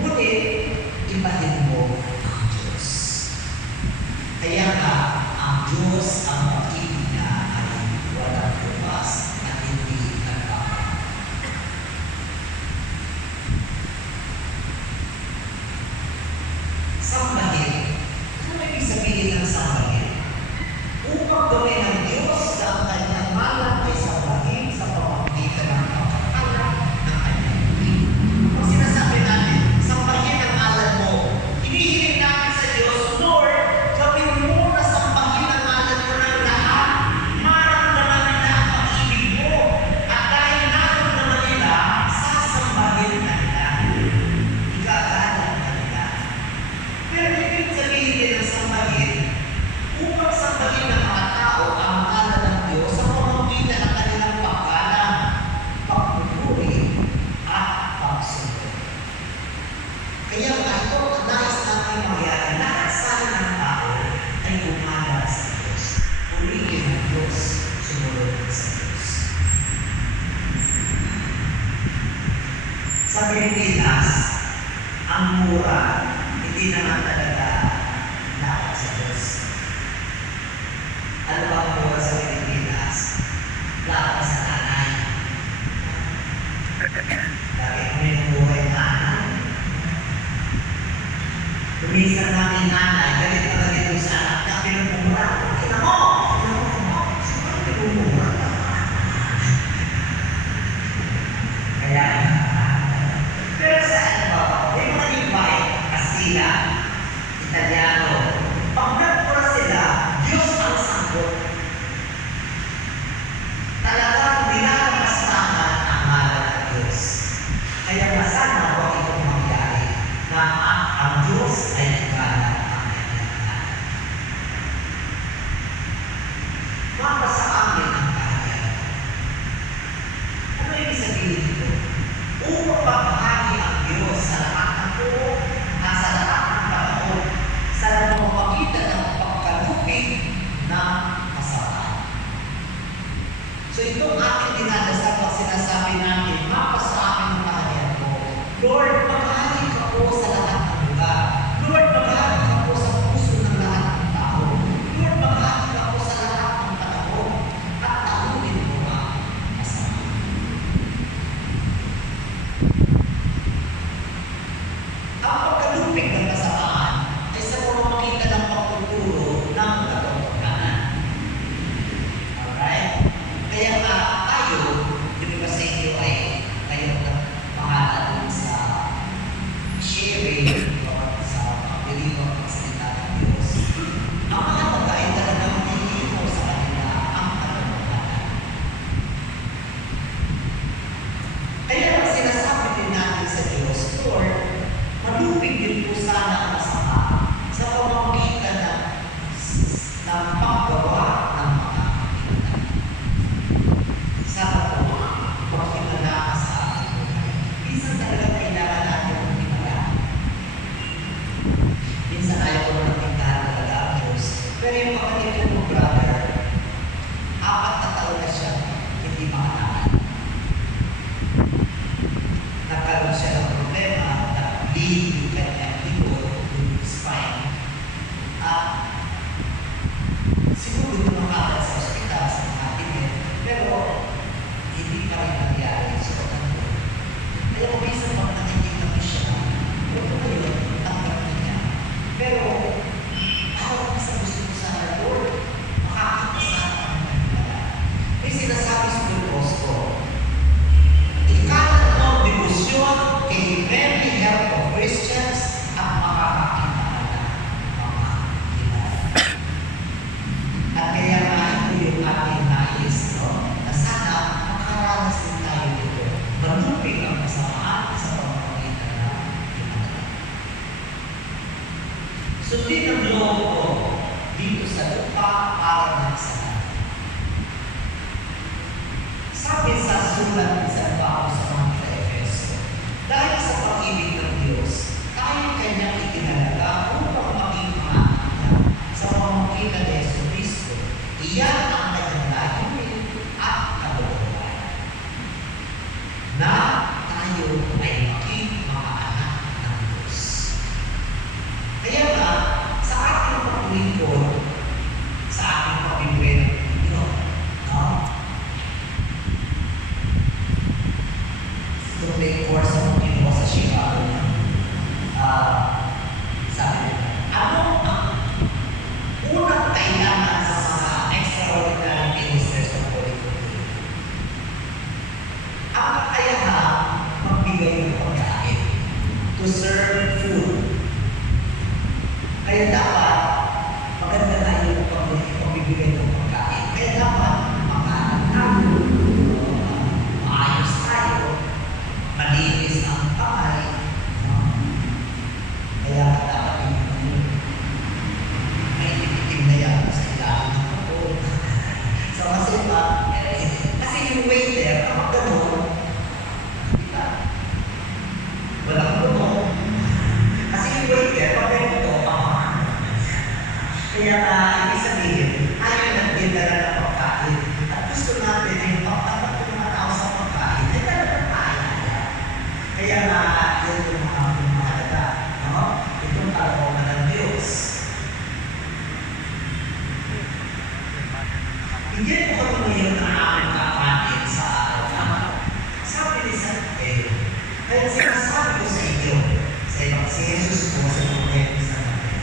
Ngunit, ibahin mo ang Diyos. Kaya nga, ang Diyos ang pag-ibig niya ay walang lumas at hindi nagbabago. Sambahin. Ano ibig sabihin ng sambahin? Upang gawin ng Diyos na ang kanyang malang ay sambahin sa pamamagitan ng pagkakalat ng kanyang ibig. Kung sinasabi natin, sambahin ang ngalan mo, hinihiling namin sa Diyos, Lord, gawin mo na sambahin ang ngalan mo ng lahat. Maramdaman nila ang pag-ibig mo. At dahil naramdaman nila, sasambahin na nila. Igagalang na nila. Pero ibig sabihin din ng sambahin, upang sambahin ng mga tao ang ngalan ng Diyos sa pamamagitan ng kanilang paggalang, pagpupuri, at pagsunod. Kaya nga ito, ang nais natin mangyari, lahat sa akin ng tao ay umalat sa Diyos. Purihin ang Diyos, sumunod sa Diyos. Sa Pilipinas, ang mura, hindi naman talaga dapat sa Diyos. Ano ba ang mura sa Pilipinas? Dapat sa nanay. Lagi kami nabuhay nanay. Lumisan namin nanay, galit na galit yung sa anak niya, pinumura. Ina mo! Saan pinumura? Kaya, pero sa ano ba? May mga ibay, Kastila, Italiano, pag nagpura sila, Diyos ang sangkot. Talagang nilalabastahan ang ngalan ng Diyos. Kaya masana huwag itong mangyari na ang Diyos ay nagkala ang kanyang ngalan. Mapa sa amin ang kanya. Ano ibig sabihin ito? Upang maghahagi ang Diyos sa lahat ng puo at sa lahat ng panahon sa pamamagitan ng pagkalupig ng kasalanan. So ito ang ating dinadasal pag sinasabi natin, mapa sa amin ang kaharian mo. Lord, maghahagi ka po sa lahat ng lugar. Lord, maghahagi ka po sa puso ng lahat ng tao. Lord, maghahagi ka po sa lahat ng panahon at talunin mo ang kasalanan. Ang pagkalupig ng kasamaan ay sa pamamagitan ng pagtuturo ng katotohanan. Alright? Kaya nga tayo, di ba sa inyo ay kayo na pangalan sa sharing o sa pagdiriwang pagsalita ng Diyos. Ang mga mga ay talagang nililinaw sa kanila ang katotohanan. Kaya ang sinasabi din natin sa Diyos, Lord, malupig din po sana ang masama sa pamamagitan ng paggawa ng mga kapitan. Sana po, pagkilala ka sa ating buhay. Minsan talaga kailangan natin ang pinala. Minsan ayaw ko na pintahan talaga ang Diyos. Pero yung kapatid ko ng brother, 4 na taon na siya, hindi makalaman. Nagkaroon siya ng problema na lead yung kanyang likod, yung spine. At siguro ito agad sa ospital, sa mga tinig, pero hindi pa rin nangyari. So, kaya kung minsan pag nakikita mo siya, ito na yun, tanggap na niya. Pero, ako sa gusto ko sana, Lord, makakita sa akin ng kanila. May sinasabi sa Don Bosco, ikalat mo ang debosyon kay every help of Christians at makakakita ka na mga kilala. At kaya nga ito yung ating nais, no? Na sana makaranas din tayo dito. Manupig ang kasamaan sa pamamagitan ng kilala. Sundin ang loob ko dito sa lupa para nagsalan. Sabi sa sulat ni San Pablo sa mga Efeso, to serve food. Kaya dapat, maganda na yung pagbibigay ng pagkain. Kaya dapat, maayos tayo, malinis ang kamay. Kaya dapat yung may itim na yan sa ilalim ng kapon. So kasi yung waiter, kapag gano'n, diba? Walang gano'n. Kasi yung waiter, kapag gano'n, kaya ibig sabihin, ayaw nagdidala ng pagkain. At gusto natin ay pagtapat ng mga tao sa pagkain, ay talagang kaya. Kaya yun yung mga mahalaga. No? Itong kalooban ng Diyos. Hindi po kami ngayon na aming kapatid sa araw-araw. Sabi ni San Pedro, kaya sinasabi ko sa inyo, si Jesus po sa Evangelyo sa Mateo,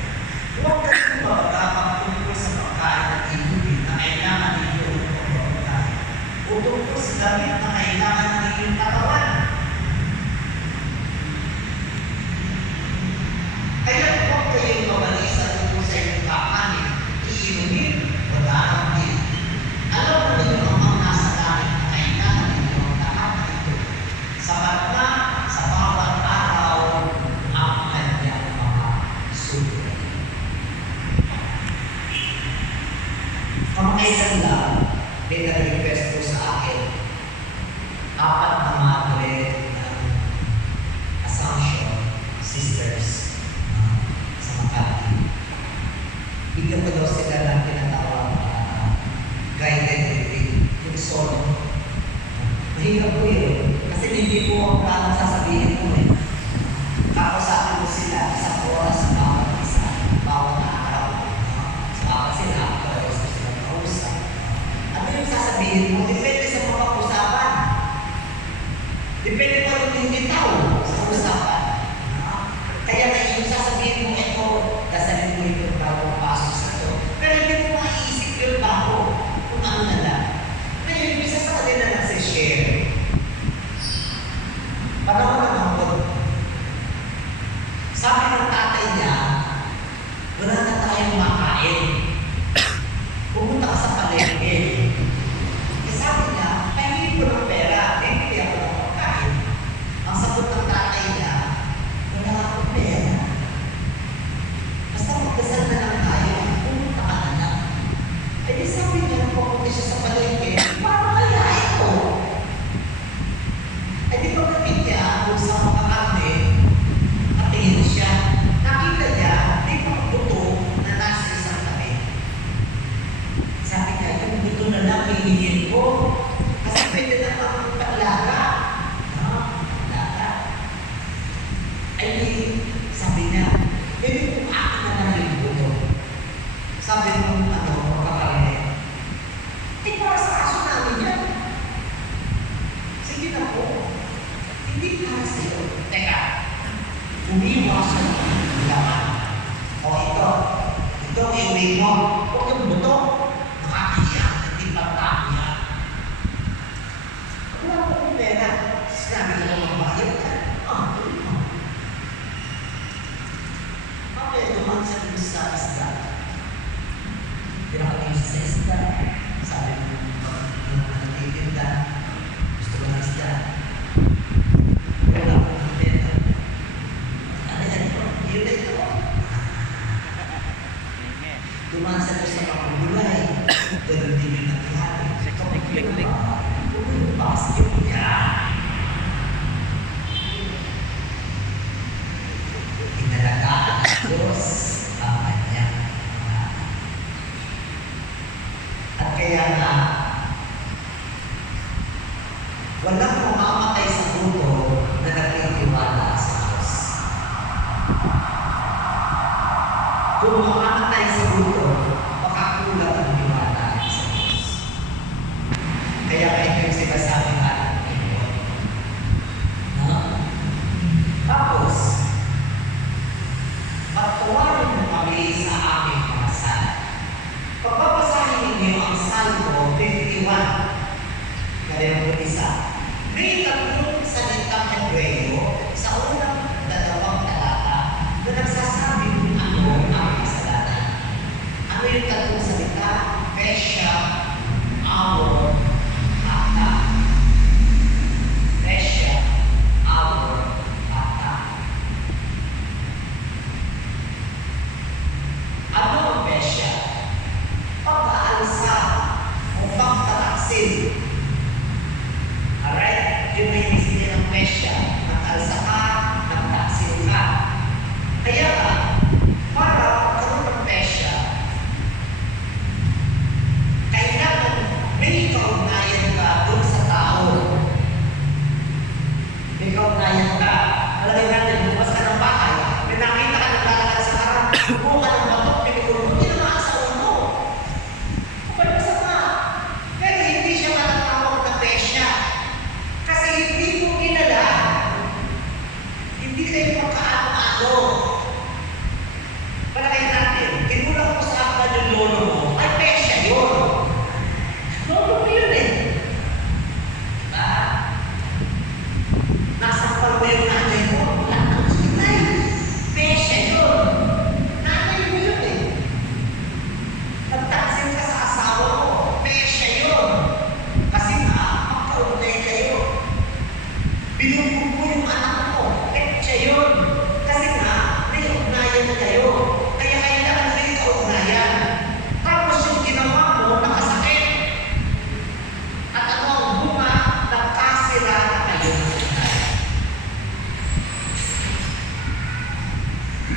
huwag kayong magkakapagtungkol sa pagkain at inumin na kailangan ninyo upang pagkain. O tungkol sa damit na kailangan ng inyong katawan. Kaya huwag kayong mabalisa tungkol sa inyong kakanin, iinumin o darating. Alam mo ninyo ang mga nasa langit na kailangan ninyo ang lahat na ito. Sapat na sa bawat araw ang kanyang mga sulit. Kamakailan lang, may nag-request po sa akin, 4 na madre ng Assumption Sisters sa Makati. Bigyan ko daw sila ng tinatawag guided reading, yung solo. Mahirap po yun, kasi hindi po ang plano sasabihin mo eh. Kakusapin mo sila, 1 oras sa bawat isa, bawat araw. So, kapag sila, gusto sila kausap. Ano yung sasabihin mo? Depende sa mga usapan. Depende pa rin yung bitaw sa usapan. Kaya na yung sasabihin mo, ito, dasalin mo yung bagong pasok sa ito. Pero hindi mo maiisip yung bago kung ano na lang. Ngayon, isa sa kanila nagsishare. Panahon ng hapon. Sabi ng tatay niya, wala na tayong makain. Pumunta ka sa palengke. Eh sabi niya, pahingin ko ng pera, hindi ako ng pagkain. Ang sagot ng tatay niya, wala akong pera. Basta magdasal na lang tayo, pumunta ka na lang. Eh di sabi niya, pumunta siya sa palengke, paano kaya ito? Eh di pagdating niya, kung sa mga karne, natingin siya. Nakita niya, di ba buto na nasa isang tabi. Sabi niya, yung buto na lang hihingin ko. Kasi pwede naman paglaga. No? Paglaga. Ay, sabi niya, pwede kung akin na lang yung buto. Sabi nung kapatid, eh, para sa kaso namin yan. Sige na po. Hindi para sa'yo. Teka, umiwas sa laman. O ito iuwi mo. Huwag yung buto. Nakakahiya. Hindi pagtako yan. Wala po kong pera. Sinabi ko magbayad ka. Tuloy mo. Okay, dumaan sa isda. Pinakatingin sa isda. Sabi mo, nagtitinda. Gusto ko ng isda. Wala ko ng pera. Ano ito? Yun na ito. Dumaan sa mga pagbulan.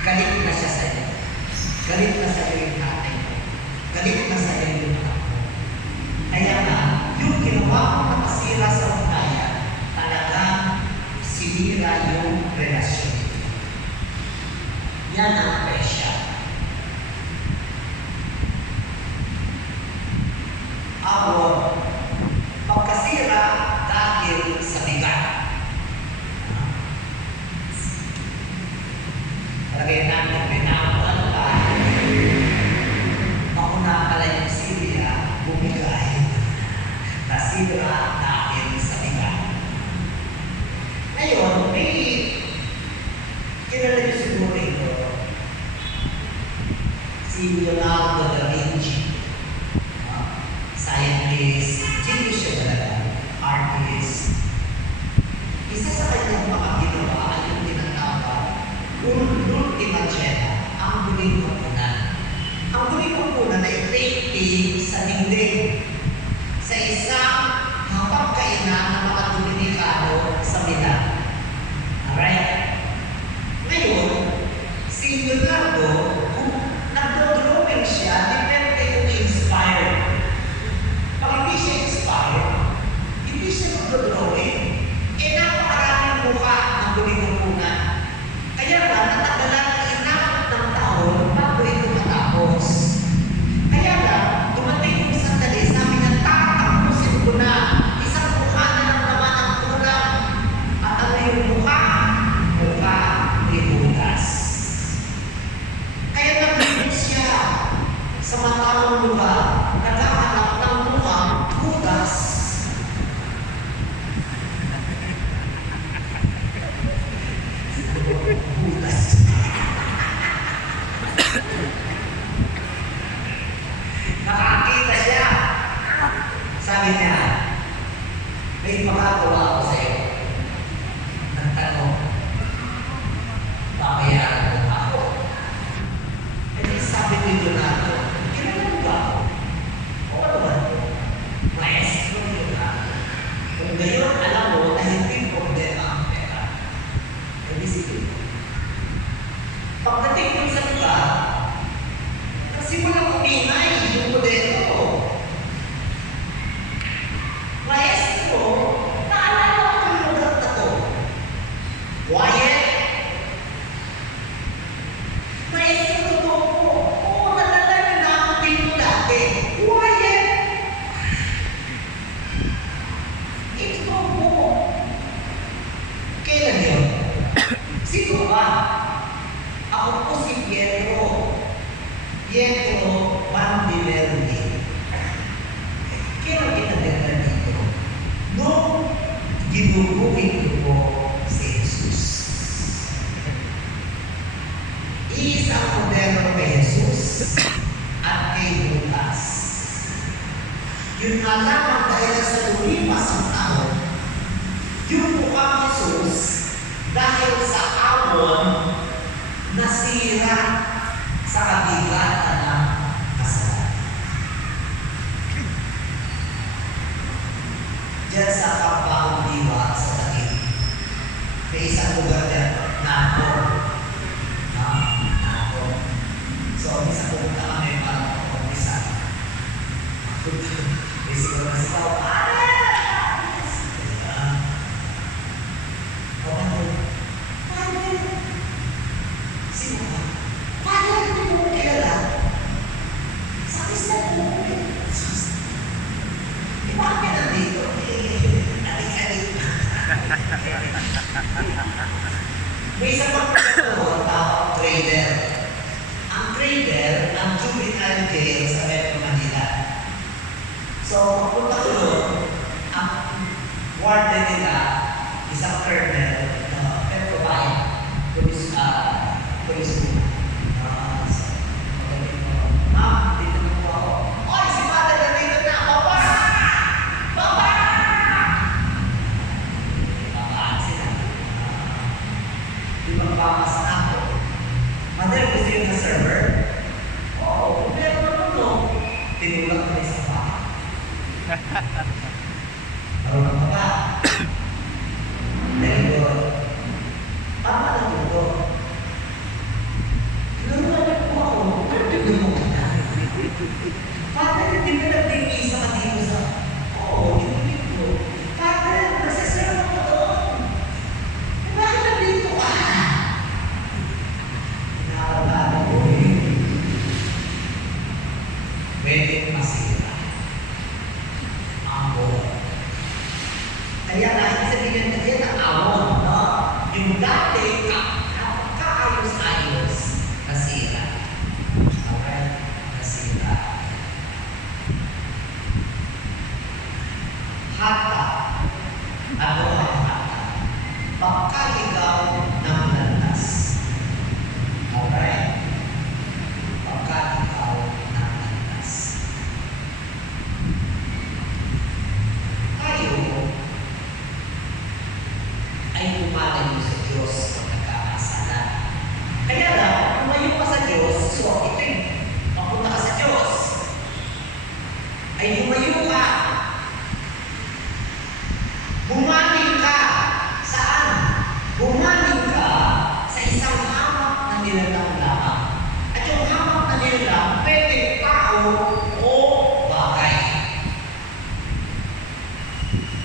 galit na siya sa'yo. Galit na sa'yo yung tatay mo. Galit na sa'yo yung anak mo. Kaya nga, yung ginawa mo na masira sa ugnayan, talagang sinira yung relasyon. Yan ang presya. Awon, pagkasira dahil sa bigat. Lagay natin, pinakulan tayo. Mauna pala yung Syria, bumigay. Nasira dahil sa bigat. Ngayon, may kilala niyo siguro ito. Si Leonardo da Vinci. Scientist, genius siya talaga, artist. Isa sa kanyang mga ginawa ay yung tinatawag Ultima Cena, ang huling hapunan. Ang huling hapunan ay painting sa dingding sa isang hapagkainan ng mga Dominicano sa Milan. Alright? Ngayon, si Leonardo, kung nagdodrawing siya, depende kung inspired. Pag hindi siya inspired, hindi siya magdodrawing, napakaraming mukha ng huling hapunan. Kaya ba, natagalan ang inabot ng taon bago ito matapos. Kaya ba, dumating yung sandali, sabi niya, tatapusin ko na. Isang mukha na lang naman ang kulang. At ano yung mukha? Mukha ni Judas. Kaya nagiging siya sa matamang lugar, naghahanap ng mukha, Judas. Judas. Nakakita siya. Sabi niya, may magagawa ako sa iyo. Nagtanong, babayaran mo ba ako? E di sabi ni Leonardo, kailan mo ba ako? Oo naman po. Maestro Leonardo. Kung gayon, alam mo na hindi problema ang pera. E di sige. Pagdating mo sa lugar, nagsimulang umingay yung modelo. Maestro, naalala ko yung lugar na to. Wyatt? Maestro, totoo po. Oo, nalala niyo na ako dito dati. Wyatt? Ito po. Kailan yun? Sino ba? Ako po si Pietro. Pietro Mandilerdi. Kailan kita dinala dito? Nung ginubuhin ko po si Jesus. Isang modelo kay Jesus at kay Judas. Yun nga lamang dahil sa lumipas ang taon, yung mukhang Jesus dahil sa awon nasira sa kabigatan ng kasalanan. Diyan sa Kampang Diwa sa Taguig, may isang lugar dyan, Nato. Nato. So, isa pumunta kami para mag-umpisa. May siguro na siya, sino ka? Paano hindi mo kilala? Sa Krista mo mo di ba kami nandito? Adik-adik. May isang pagkakataon, tawag trader. Ang trader, ang juvenile jail sa Metro Manila. So, punta ko doon, ang warden nila, isang colonel, Petro Bayan, police mo. Ma'am, dito na po ako. Oy, si Father nandito na! Baba! Baba! Babaan sila. Di magpapas na ako. Mother, gusto yun na server? Oo, pero naman no. Tinulak ko sa bahay. Marunong ka ba? Very good. Tama na po. di ba nag-visa ka dito sa... Oo, inulit ko. Father, nasa-serve ako doon. Bakit nandito ka? Nakakabala ko eh. Pwede masira. Amon. Kaya na, sabihin natin ang amon, no? Yung dati, kaayos-ayos, nasira. Okay? Nasira. Hata. Ano ang hata? Pagkaligaw ng landas. Okay? Pagkaligaw ng landas. Tayo ay lumalayo sa Diyos kung nagkakasala. Kaya lang, lumayo ka sa Diyos, so ito yung mapunta ka sa Diyos. Ay lumayo ka. Bumaling ka. Saan? Bumaling ka sa isang hamak na nilalang lamang. At yung hamak na nilalang, pwede tao o bagay.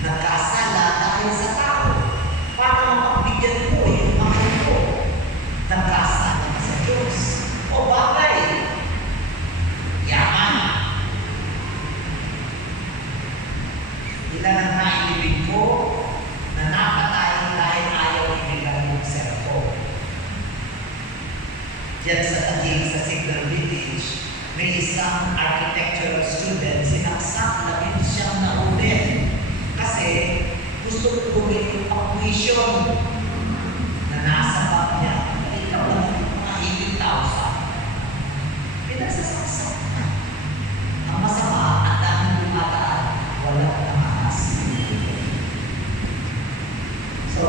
Nagkasala dahil sa tao. Para mapagbigyan ko yung mahal ko. Nagkasala ka sa Diyos. O bagay. Yaman. Ilan ang nailibig ko na napatay dahil ayaw ibigan yung serpo. Diyan sa Taguig, sa Signal Village, may isang architectural student, sinaksak na rin siyang naulit. Kasi gusto ko gawin yung pang-tuition na nasa bag niya. Ikaw lang yung mga 80,000. Pinagsasaksak na. Ang masama, ang daming lumataan, walang namakas. So,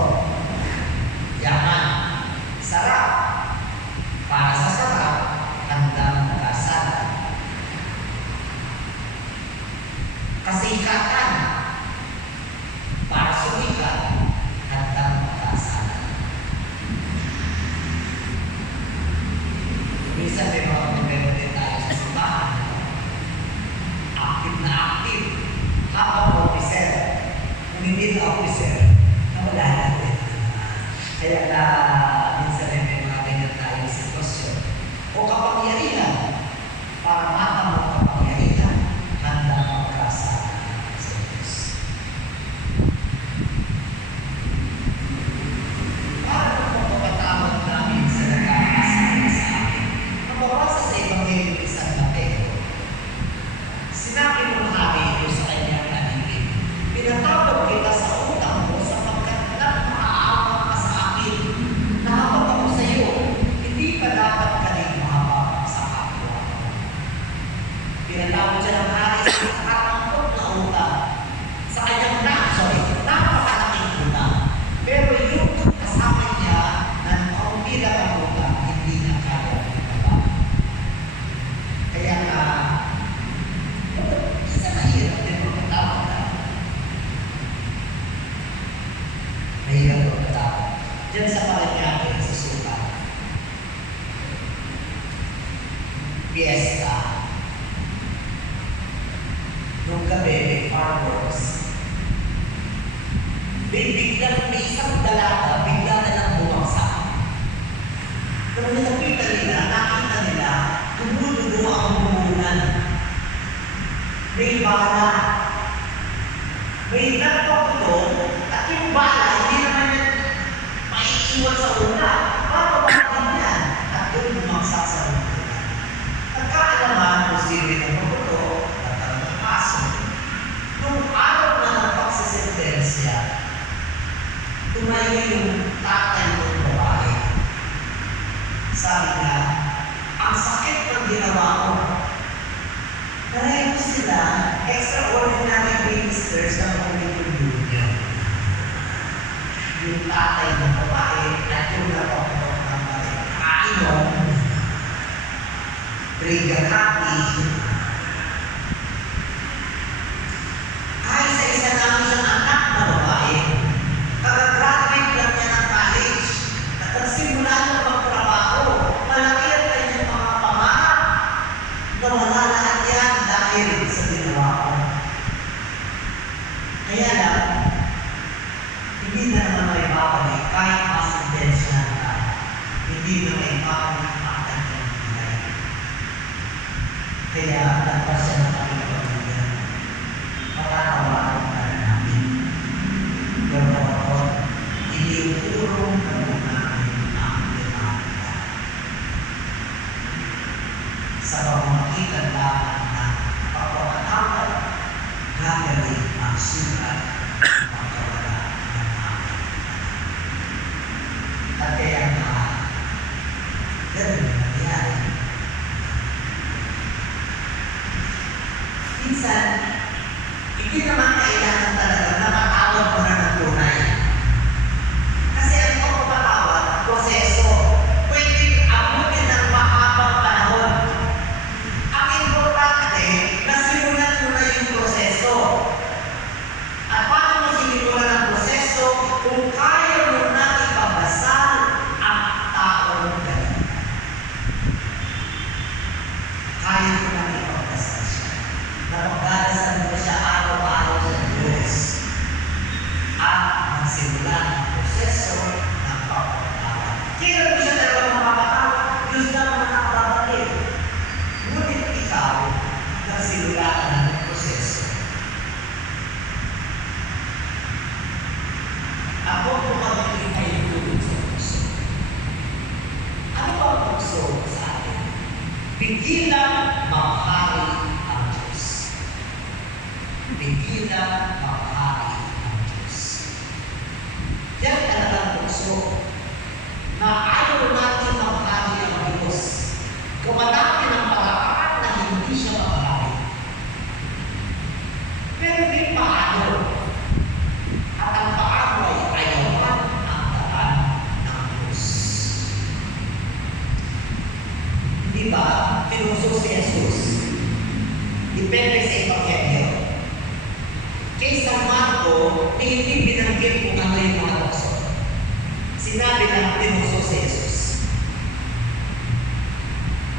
yaman, sarap. Para sa sarap, handang nagkasala. Kasikatan, para sumikat, handang magkasala. Minsan may mga problema din tayo sa simbahan. Active na active. Habang officer, kung hindi na officer, nawala natin. Kaya na minsan may mga ganyan tayo sa sitwasyon. O kapangyarihan, para matamang kapangyarihan, handang magkasala sa Diyos. Para magpapatawad namin sa nagkakasala sa amin. Mababasa sa Ebanghelyo ni San Mateo, sinabi ng hari ito sa kanyang alipin, pinatawag kita sa utang mo sapagkat nagmaawa ka sa akin. Nahabag ako sa iyo, hindi pa dapat ka rin mahabag sa kapwa. Pinatawag siya ng hari sa nakatangkot na utang sa kanyang napakalaking utang. Pero yung kasama niya na kaunti lang ang utang, hindi na kaya ibaba. Kaya nga, isa mahirap din magpatawag na. Mahirap magpatawag. Diyan sa Paranaque, sa Suka. Fiesta. Nung gabi, may fireworks. Biglang may isang dalaga, bigla na lang bumagsak. Nung nakita nila, nakita nila, tumutubo ang bumunan. May bala. May nagpaputol at yung bala, hindi naman yan maiiwan sa una. Papabalan yan at doon bumagsak sa una. Nagkaalaman kung sino yung magpaputol at ang nagpaso. Nung araw na nagpagsasentensya, tumayo yung tatay ng babae. Sabi niya, ang sakit ng ginawa ko. Narayo sila, extraordinary ministers ng Panginoon Union. Yung tatay ng babae at yung napapatok ng babae. Kainom, trigger happy. Kahit sa isa namin siyang anak na babae, kagagraduate lang niya ng college, at nagsimula ng magtrabaho, malaki ang kanyang mga pangarap na wala lahat yan dahil sa hindi na may bahay ang kanyang buhay. Kaya nagpas siya ng kapitbayan. Patatawaran ka na namin. Pero iniurong na muna ang pinakita. Sa pamamagitan lamang ng pagpapatawad, gagaling ang surat ng pagkawala ng aming at kaya nga, ganun na nangyari. Minsan, hindi naman kailangan talaga na matawag mo na ng tunay. Kasi ang pagpapatawad, proseso, pwedeng abutin ng mahabang panahon. Ang importante, nasimulan mo na yung proseso. At paano mo sinimulan ang proseso kung kaya mo na ipabasal ang taong ganun? Kaya mo na ipabasal siya. Napagdadasal mo siya araw-araw sa Diyos. At magsimula ang proseso ng pagpapatawad. Kailan mo siya talaga mapapatawad? Diyos na naman ang babalik. Ngunit ikaw, nagsimula ka ng proseso. Ako pumabalik ay tulong sa puso. Ano ba ang puso sa atin? Pigilan maghari ang Diyos. Pigilan maghari ang Diyos. Yan talagang puso na ayaw natin maghari ang Diyos. Gumanapin ang paraan na hindi siya maghari. Pero di paano? At ang paano ay ayawan ang daan ng Diyos. Di ba? Pinuso si Jesus. Depende sa Ebanghelyo. Kay San Marco, hindi binanggit kung ano yung mga tukso. Sinabi lang pinuso si Jesus.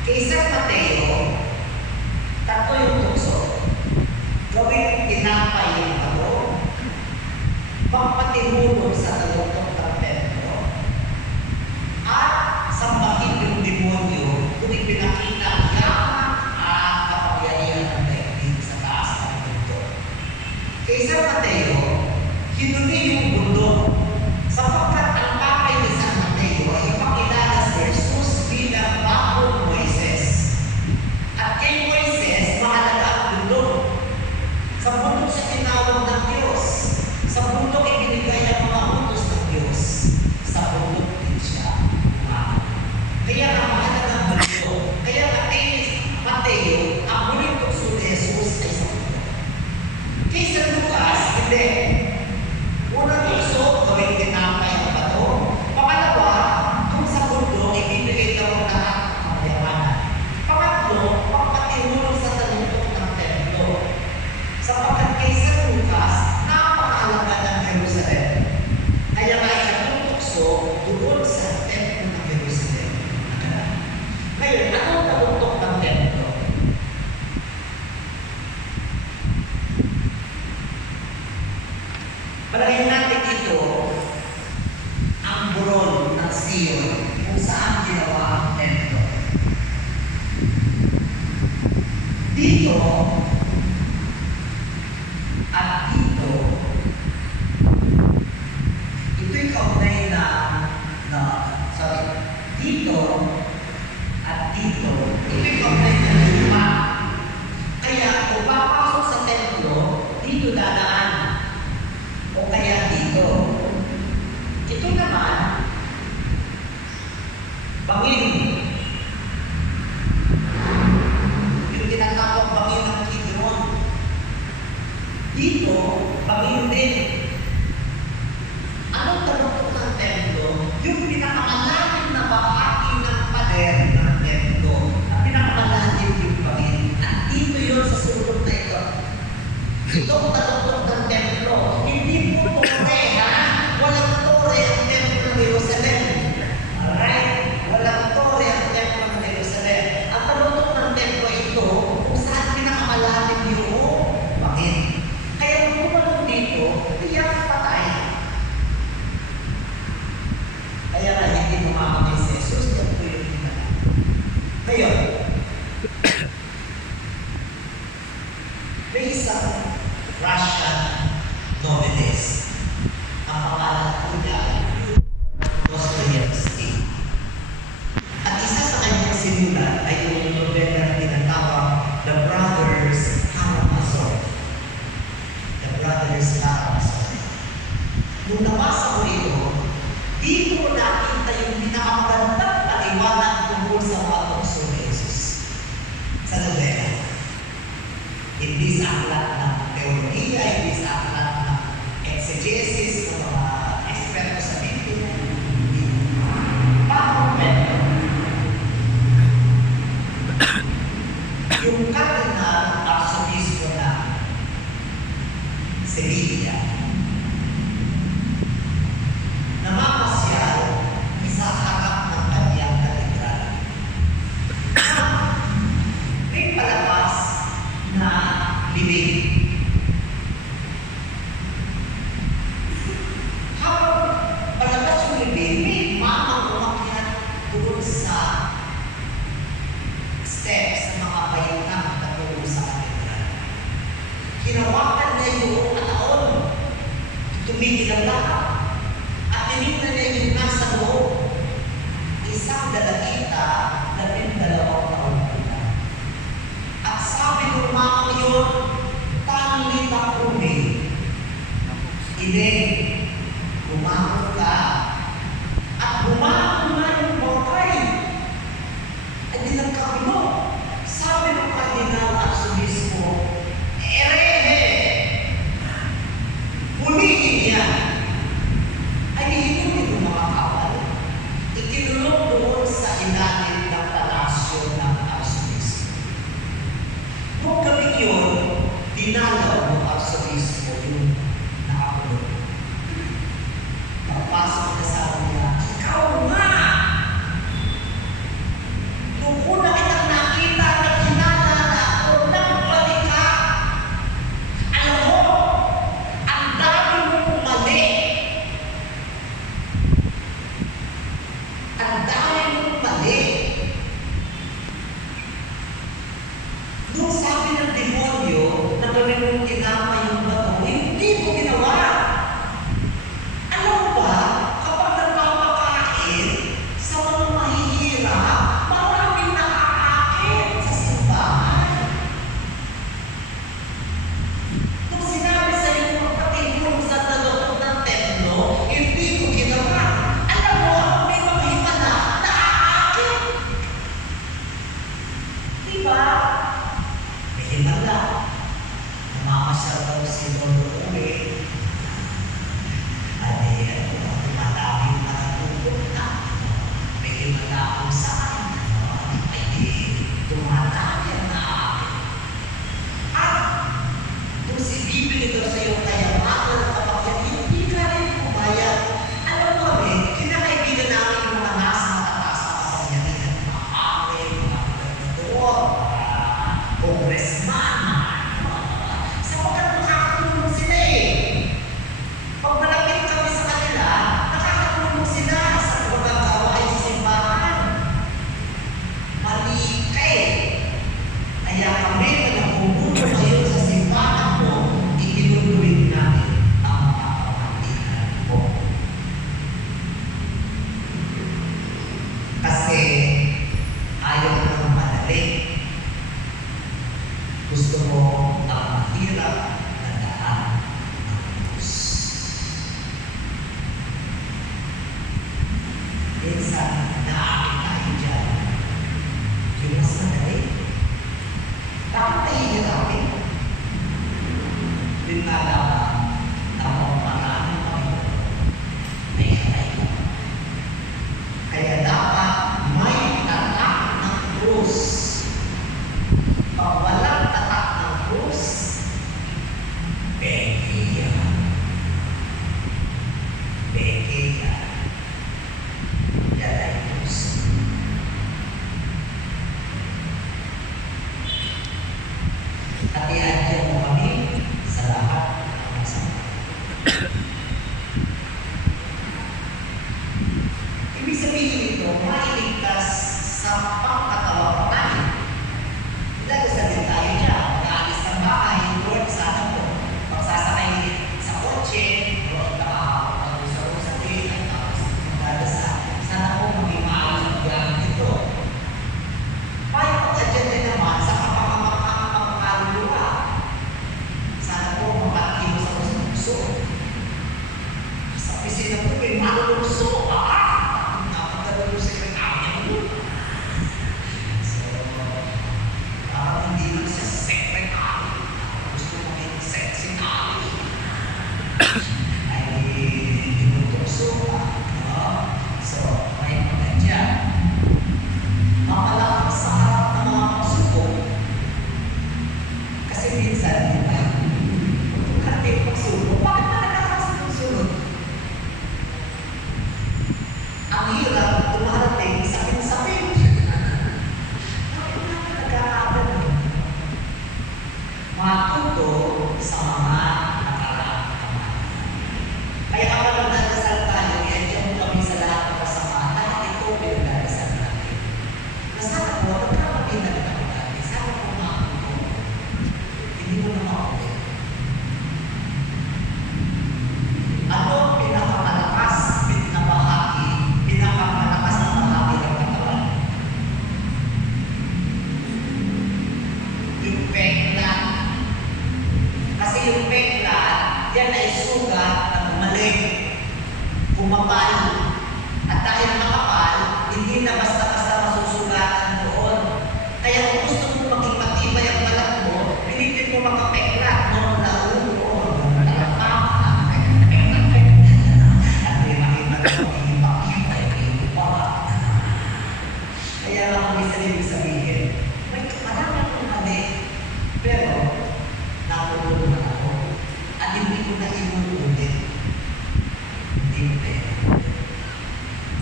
Kay San Mateo, tatlo yung tukso. Gawing tinapay yung bato, magpatihulog sa taluktok ng templo, at sambahin yung demonyo kung ipinakita ang yaman at kapangyarihan ng daigdig sa taas ng mundo. Kay San Mateo, hinuli yung bundok sapagkat ang papay ni San Mateo ay ipakilala si Jesus bilang bagong Moises. At kay Moises, mahalaga ang bundok. Sa bundok siya tinawag ng Diyos. Sa bundok ibinigay ang mga utos ng Diyos. Sa bundok din siya umaman. Kaya ang mahalaga ng bundok. Kaya kay Mateo, ang huling tukso ni Jesus ay sa bundok. Kay San Lucas, hindi. Unang tukso, gawing tinapay ang bato. Pangalawa, kung sa bundok, ibibigay daw ang lahat ng kapayamanan. Pangatlo, pagpatihulog sa taluktok ng templo. Sapagkat kay San Lucas, napakahalaga ng Jerusalem. Kaya nga ikatlong tukso doon sa templo ng Jerusalem. Ngayon, anong taluktok ng templo? Palagay natin ito ang burol ng Sion kung saan ginawa ang templo. Dito at dito, ito'y kaunay dito at dito, ito'y kaunay na luma. Kaya kung papasok sa templo, dito dadaan. O kaya dito. Ito naman, bangin. Yung tinatawag bangin ng Kidron. Dito, bangin din. Anong taluktok ng templo? Yung pinakamalalim na bahagi ng pader ng templo. Ang pinakamalalim yung bangin. At dito yun sa sulok na ito. Ito ang taluktok ng templo. Hindi po tore, ha? Walang tore ang templo ng Jerusalem. Alright? Walang tore ang templo ng Jerusalem. Ang taluktok ng templo ito, kung saan pinakamalalim yung bangin. Kaya kung pumunong dito, kaya teolohiya, hindi sa aklat ng exegesis, ng mga eksperto sa Biblia. Hindi. Bakit Pedro? Yung Cardinal Arsobispo na Sevilla, namamasyal sa harap ng kanyang katedral. May palabas na libing. Habang palabas yung libing, may mamang umakyat doon sa steps ng mga bayutang na tulong sa katedral. Hinawakan niya yung ataon. Tumigil ang lahat. At tinignan niya yung nasa loob. Isang dalagita, 12 taon na. At sabi ng mga yun, tanlita kumi. Ine, bumangon ka. At bumangon na yung bangkay. Ay di nagkagulo. Sabi ng Kardinal Arsobispo, erehe! Hulihin niya! Ay hinulit ng mga kawal. Itinulong doon sa ilalim ng palasyo ng Arsobispo. Noong gabi yun, dinalaw ng Arsobispo yung nakakulong. Pagpasok na sabi niya, ikaw nga! Nung una kitang nakita at hinala na ako ng balika. Alam mo, ang dami mong mali. Ang dami mong mali. Nung sabi ng demonyo na gawin mong tinama yung bato, hindi mo ginawa. Alam mo ba, kapag nagpapakain sa mga mahihirap, maraming nakakaakit sa simbahan. Nung sinabi sa iyo magpatulong sa talukod ng templo, hindi mo ginawa. Alam mo, may mga himala na aakit. Diba? May himala. Namamasyal daw si Lolo Uwe. Tumatawin na natutog na. May himala kung saan. Ay di, tumatawin na akin. At kung si Bibili daw sa iyo kaya makal kapag hindi ka rin pumayag. Alam mo kami, kinakaibigan namin yung mga nasa matataas na kapangyarihan. Mga ate, mga gobernador, mga congressman. Sapagkat nakakatulong sila eh. Pag malapit kami sa kanila, nakakatulong sila sa pagkakawain sa simbahan. Mali ka eh. Kaya kami na napupunta ngayon sa simbahan mo, itinutulin namin ang mga kapatiran mo. Kasi ayaw mo ng madali. Gusto mo ang mahirap na daan ng Diyos. Minsan, naakit tayo dyan. Yung mas madali. Bakit tayo hirapin? Din nga dapat na maraming Panginoon may katayo. Kaya dapat may tatak ng krus. Pag walang tatak ng krus, peke yan. Peke yan. Yan ay krus. Hati-hatihan mo kami sa lahat Kaya lang ang isa ibig sabihin, may marami akong mali. Pero, natutulungan ako. At hindi ko na inuulit. Hindi pwede.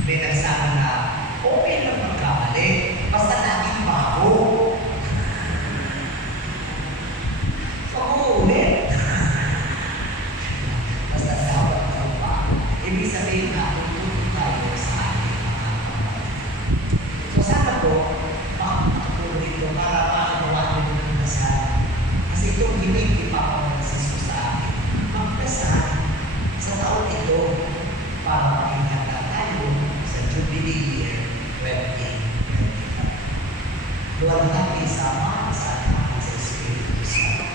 May nagsabi na, okay lang magkamali. Basta natin bago. Pag-uulit. Basta sawat ka pa. Ibig sabihin na, tutulong tayo sa ating mga kapatid. So sana po, makakatulong dito para makagawa nyo ng dasal. Kasi itong hindi pa ako nagsiso sa akin. Magdasal sa taon ito para makikita tayo sa Jubilee Year 2025. Luwag natin sama sa ating sa Espiritu Santo.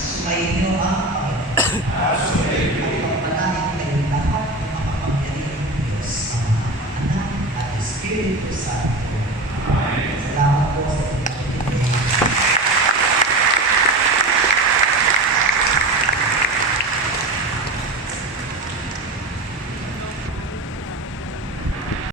Sumayin niyo ang Panginoon. At pagpalain kayo lahat ng makapangyarihan ng Diyos, Ama, Anak, at Espiritu Santo. Salamat po sa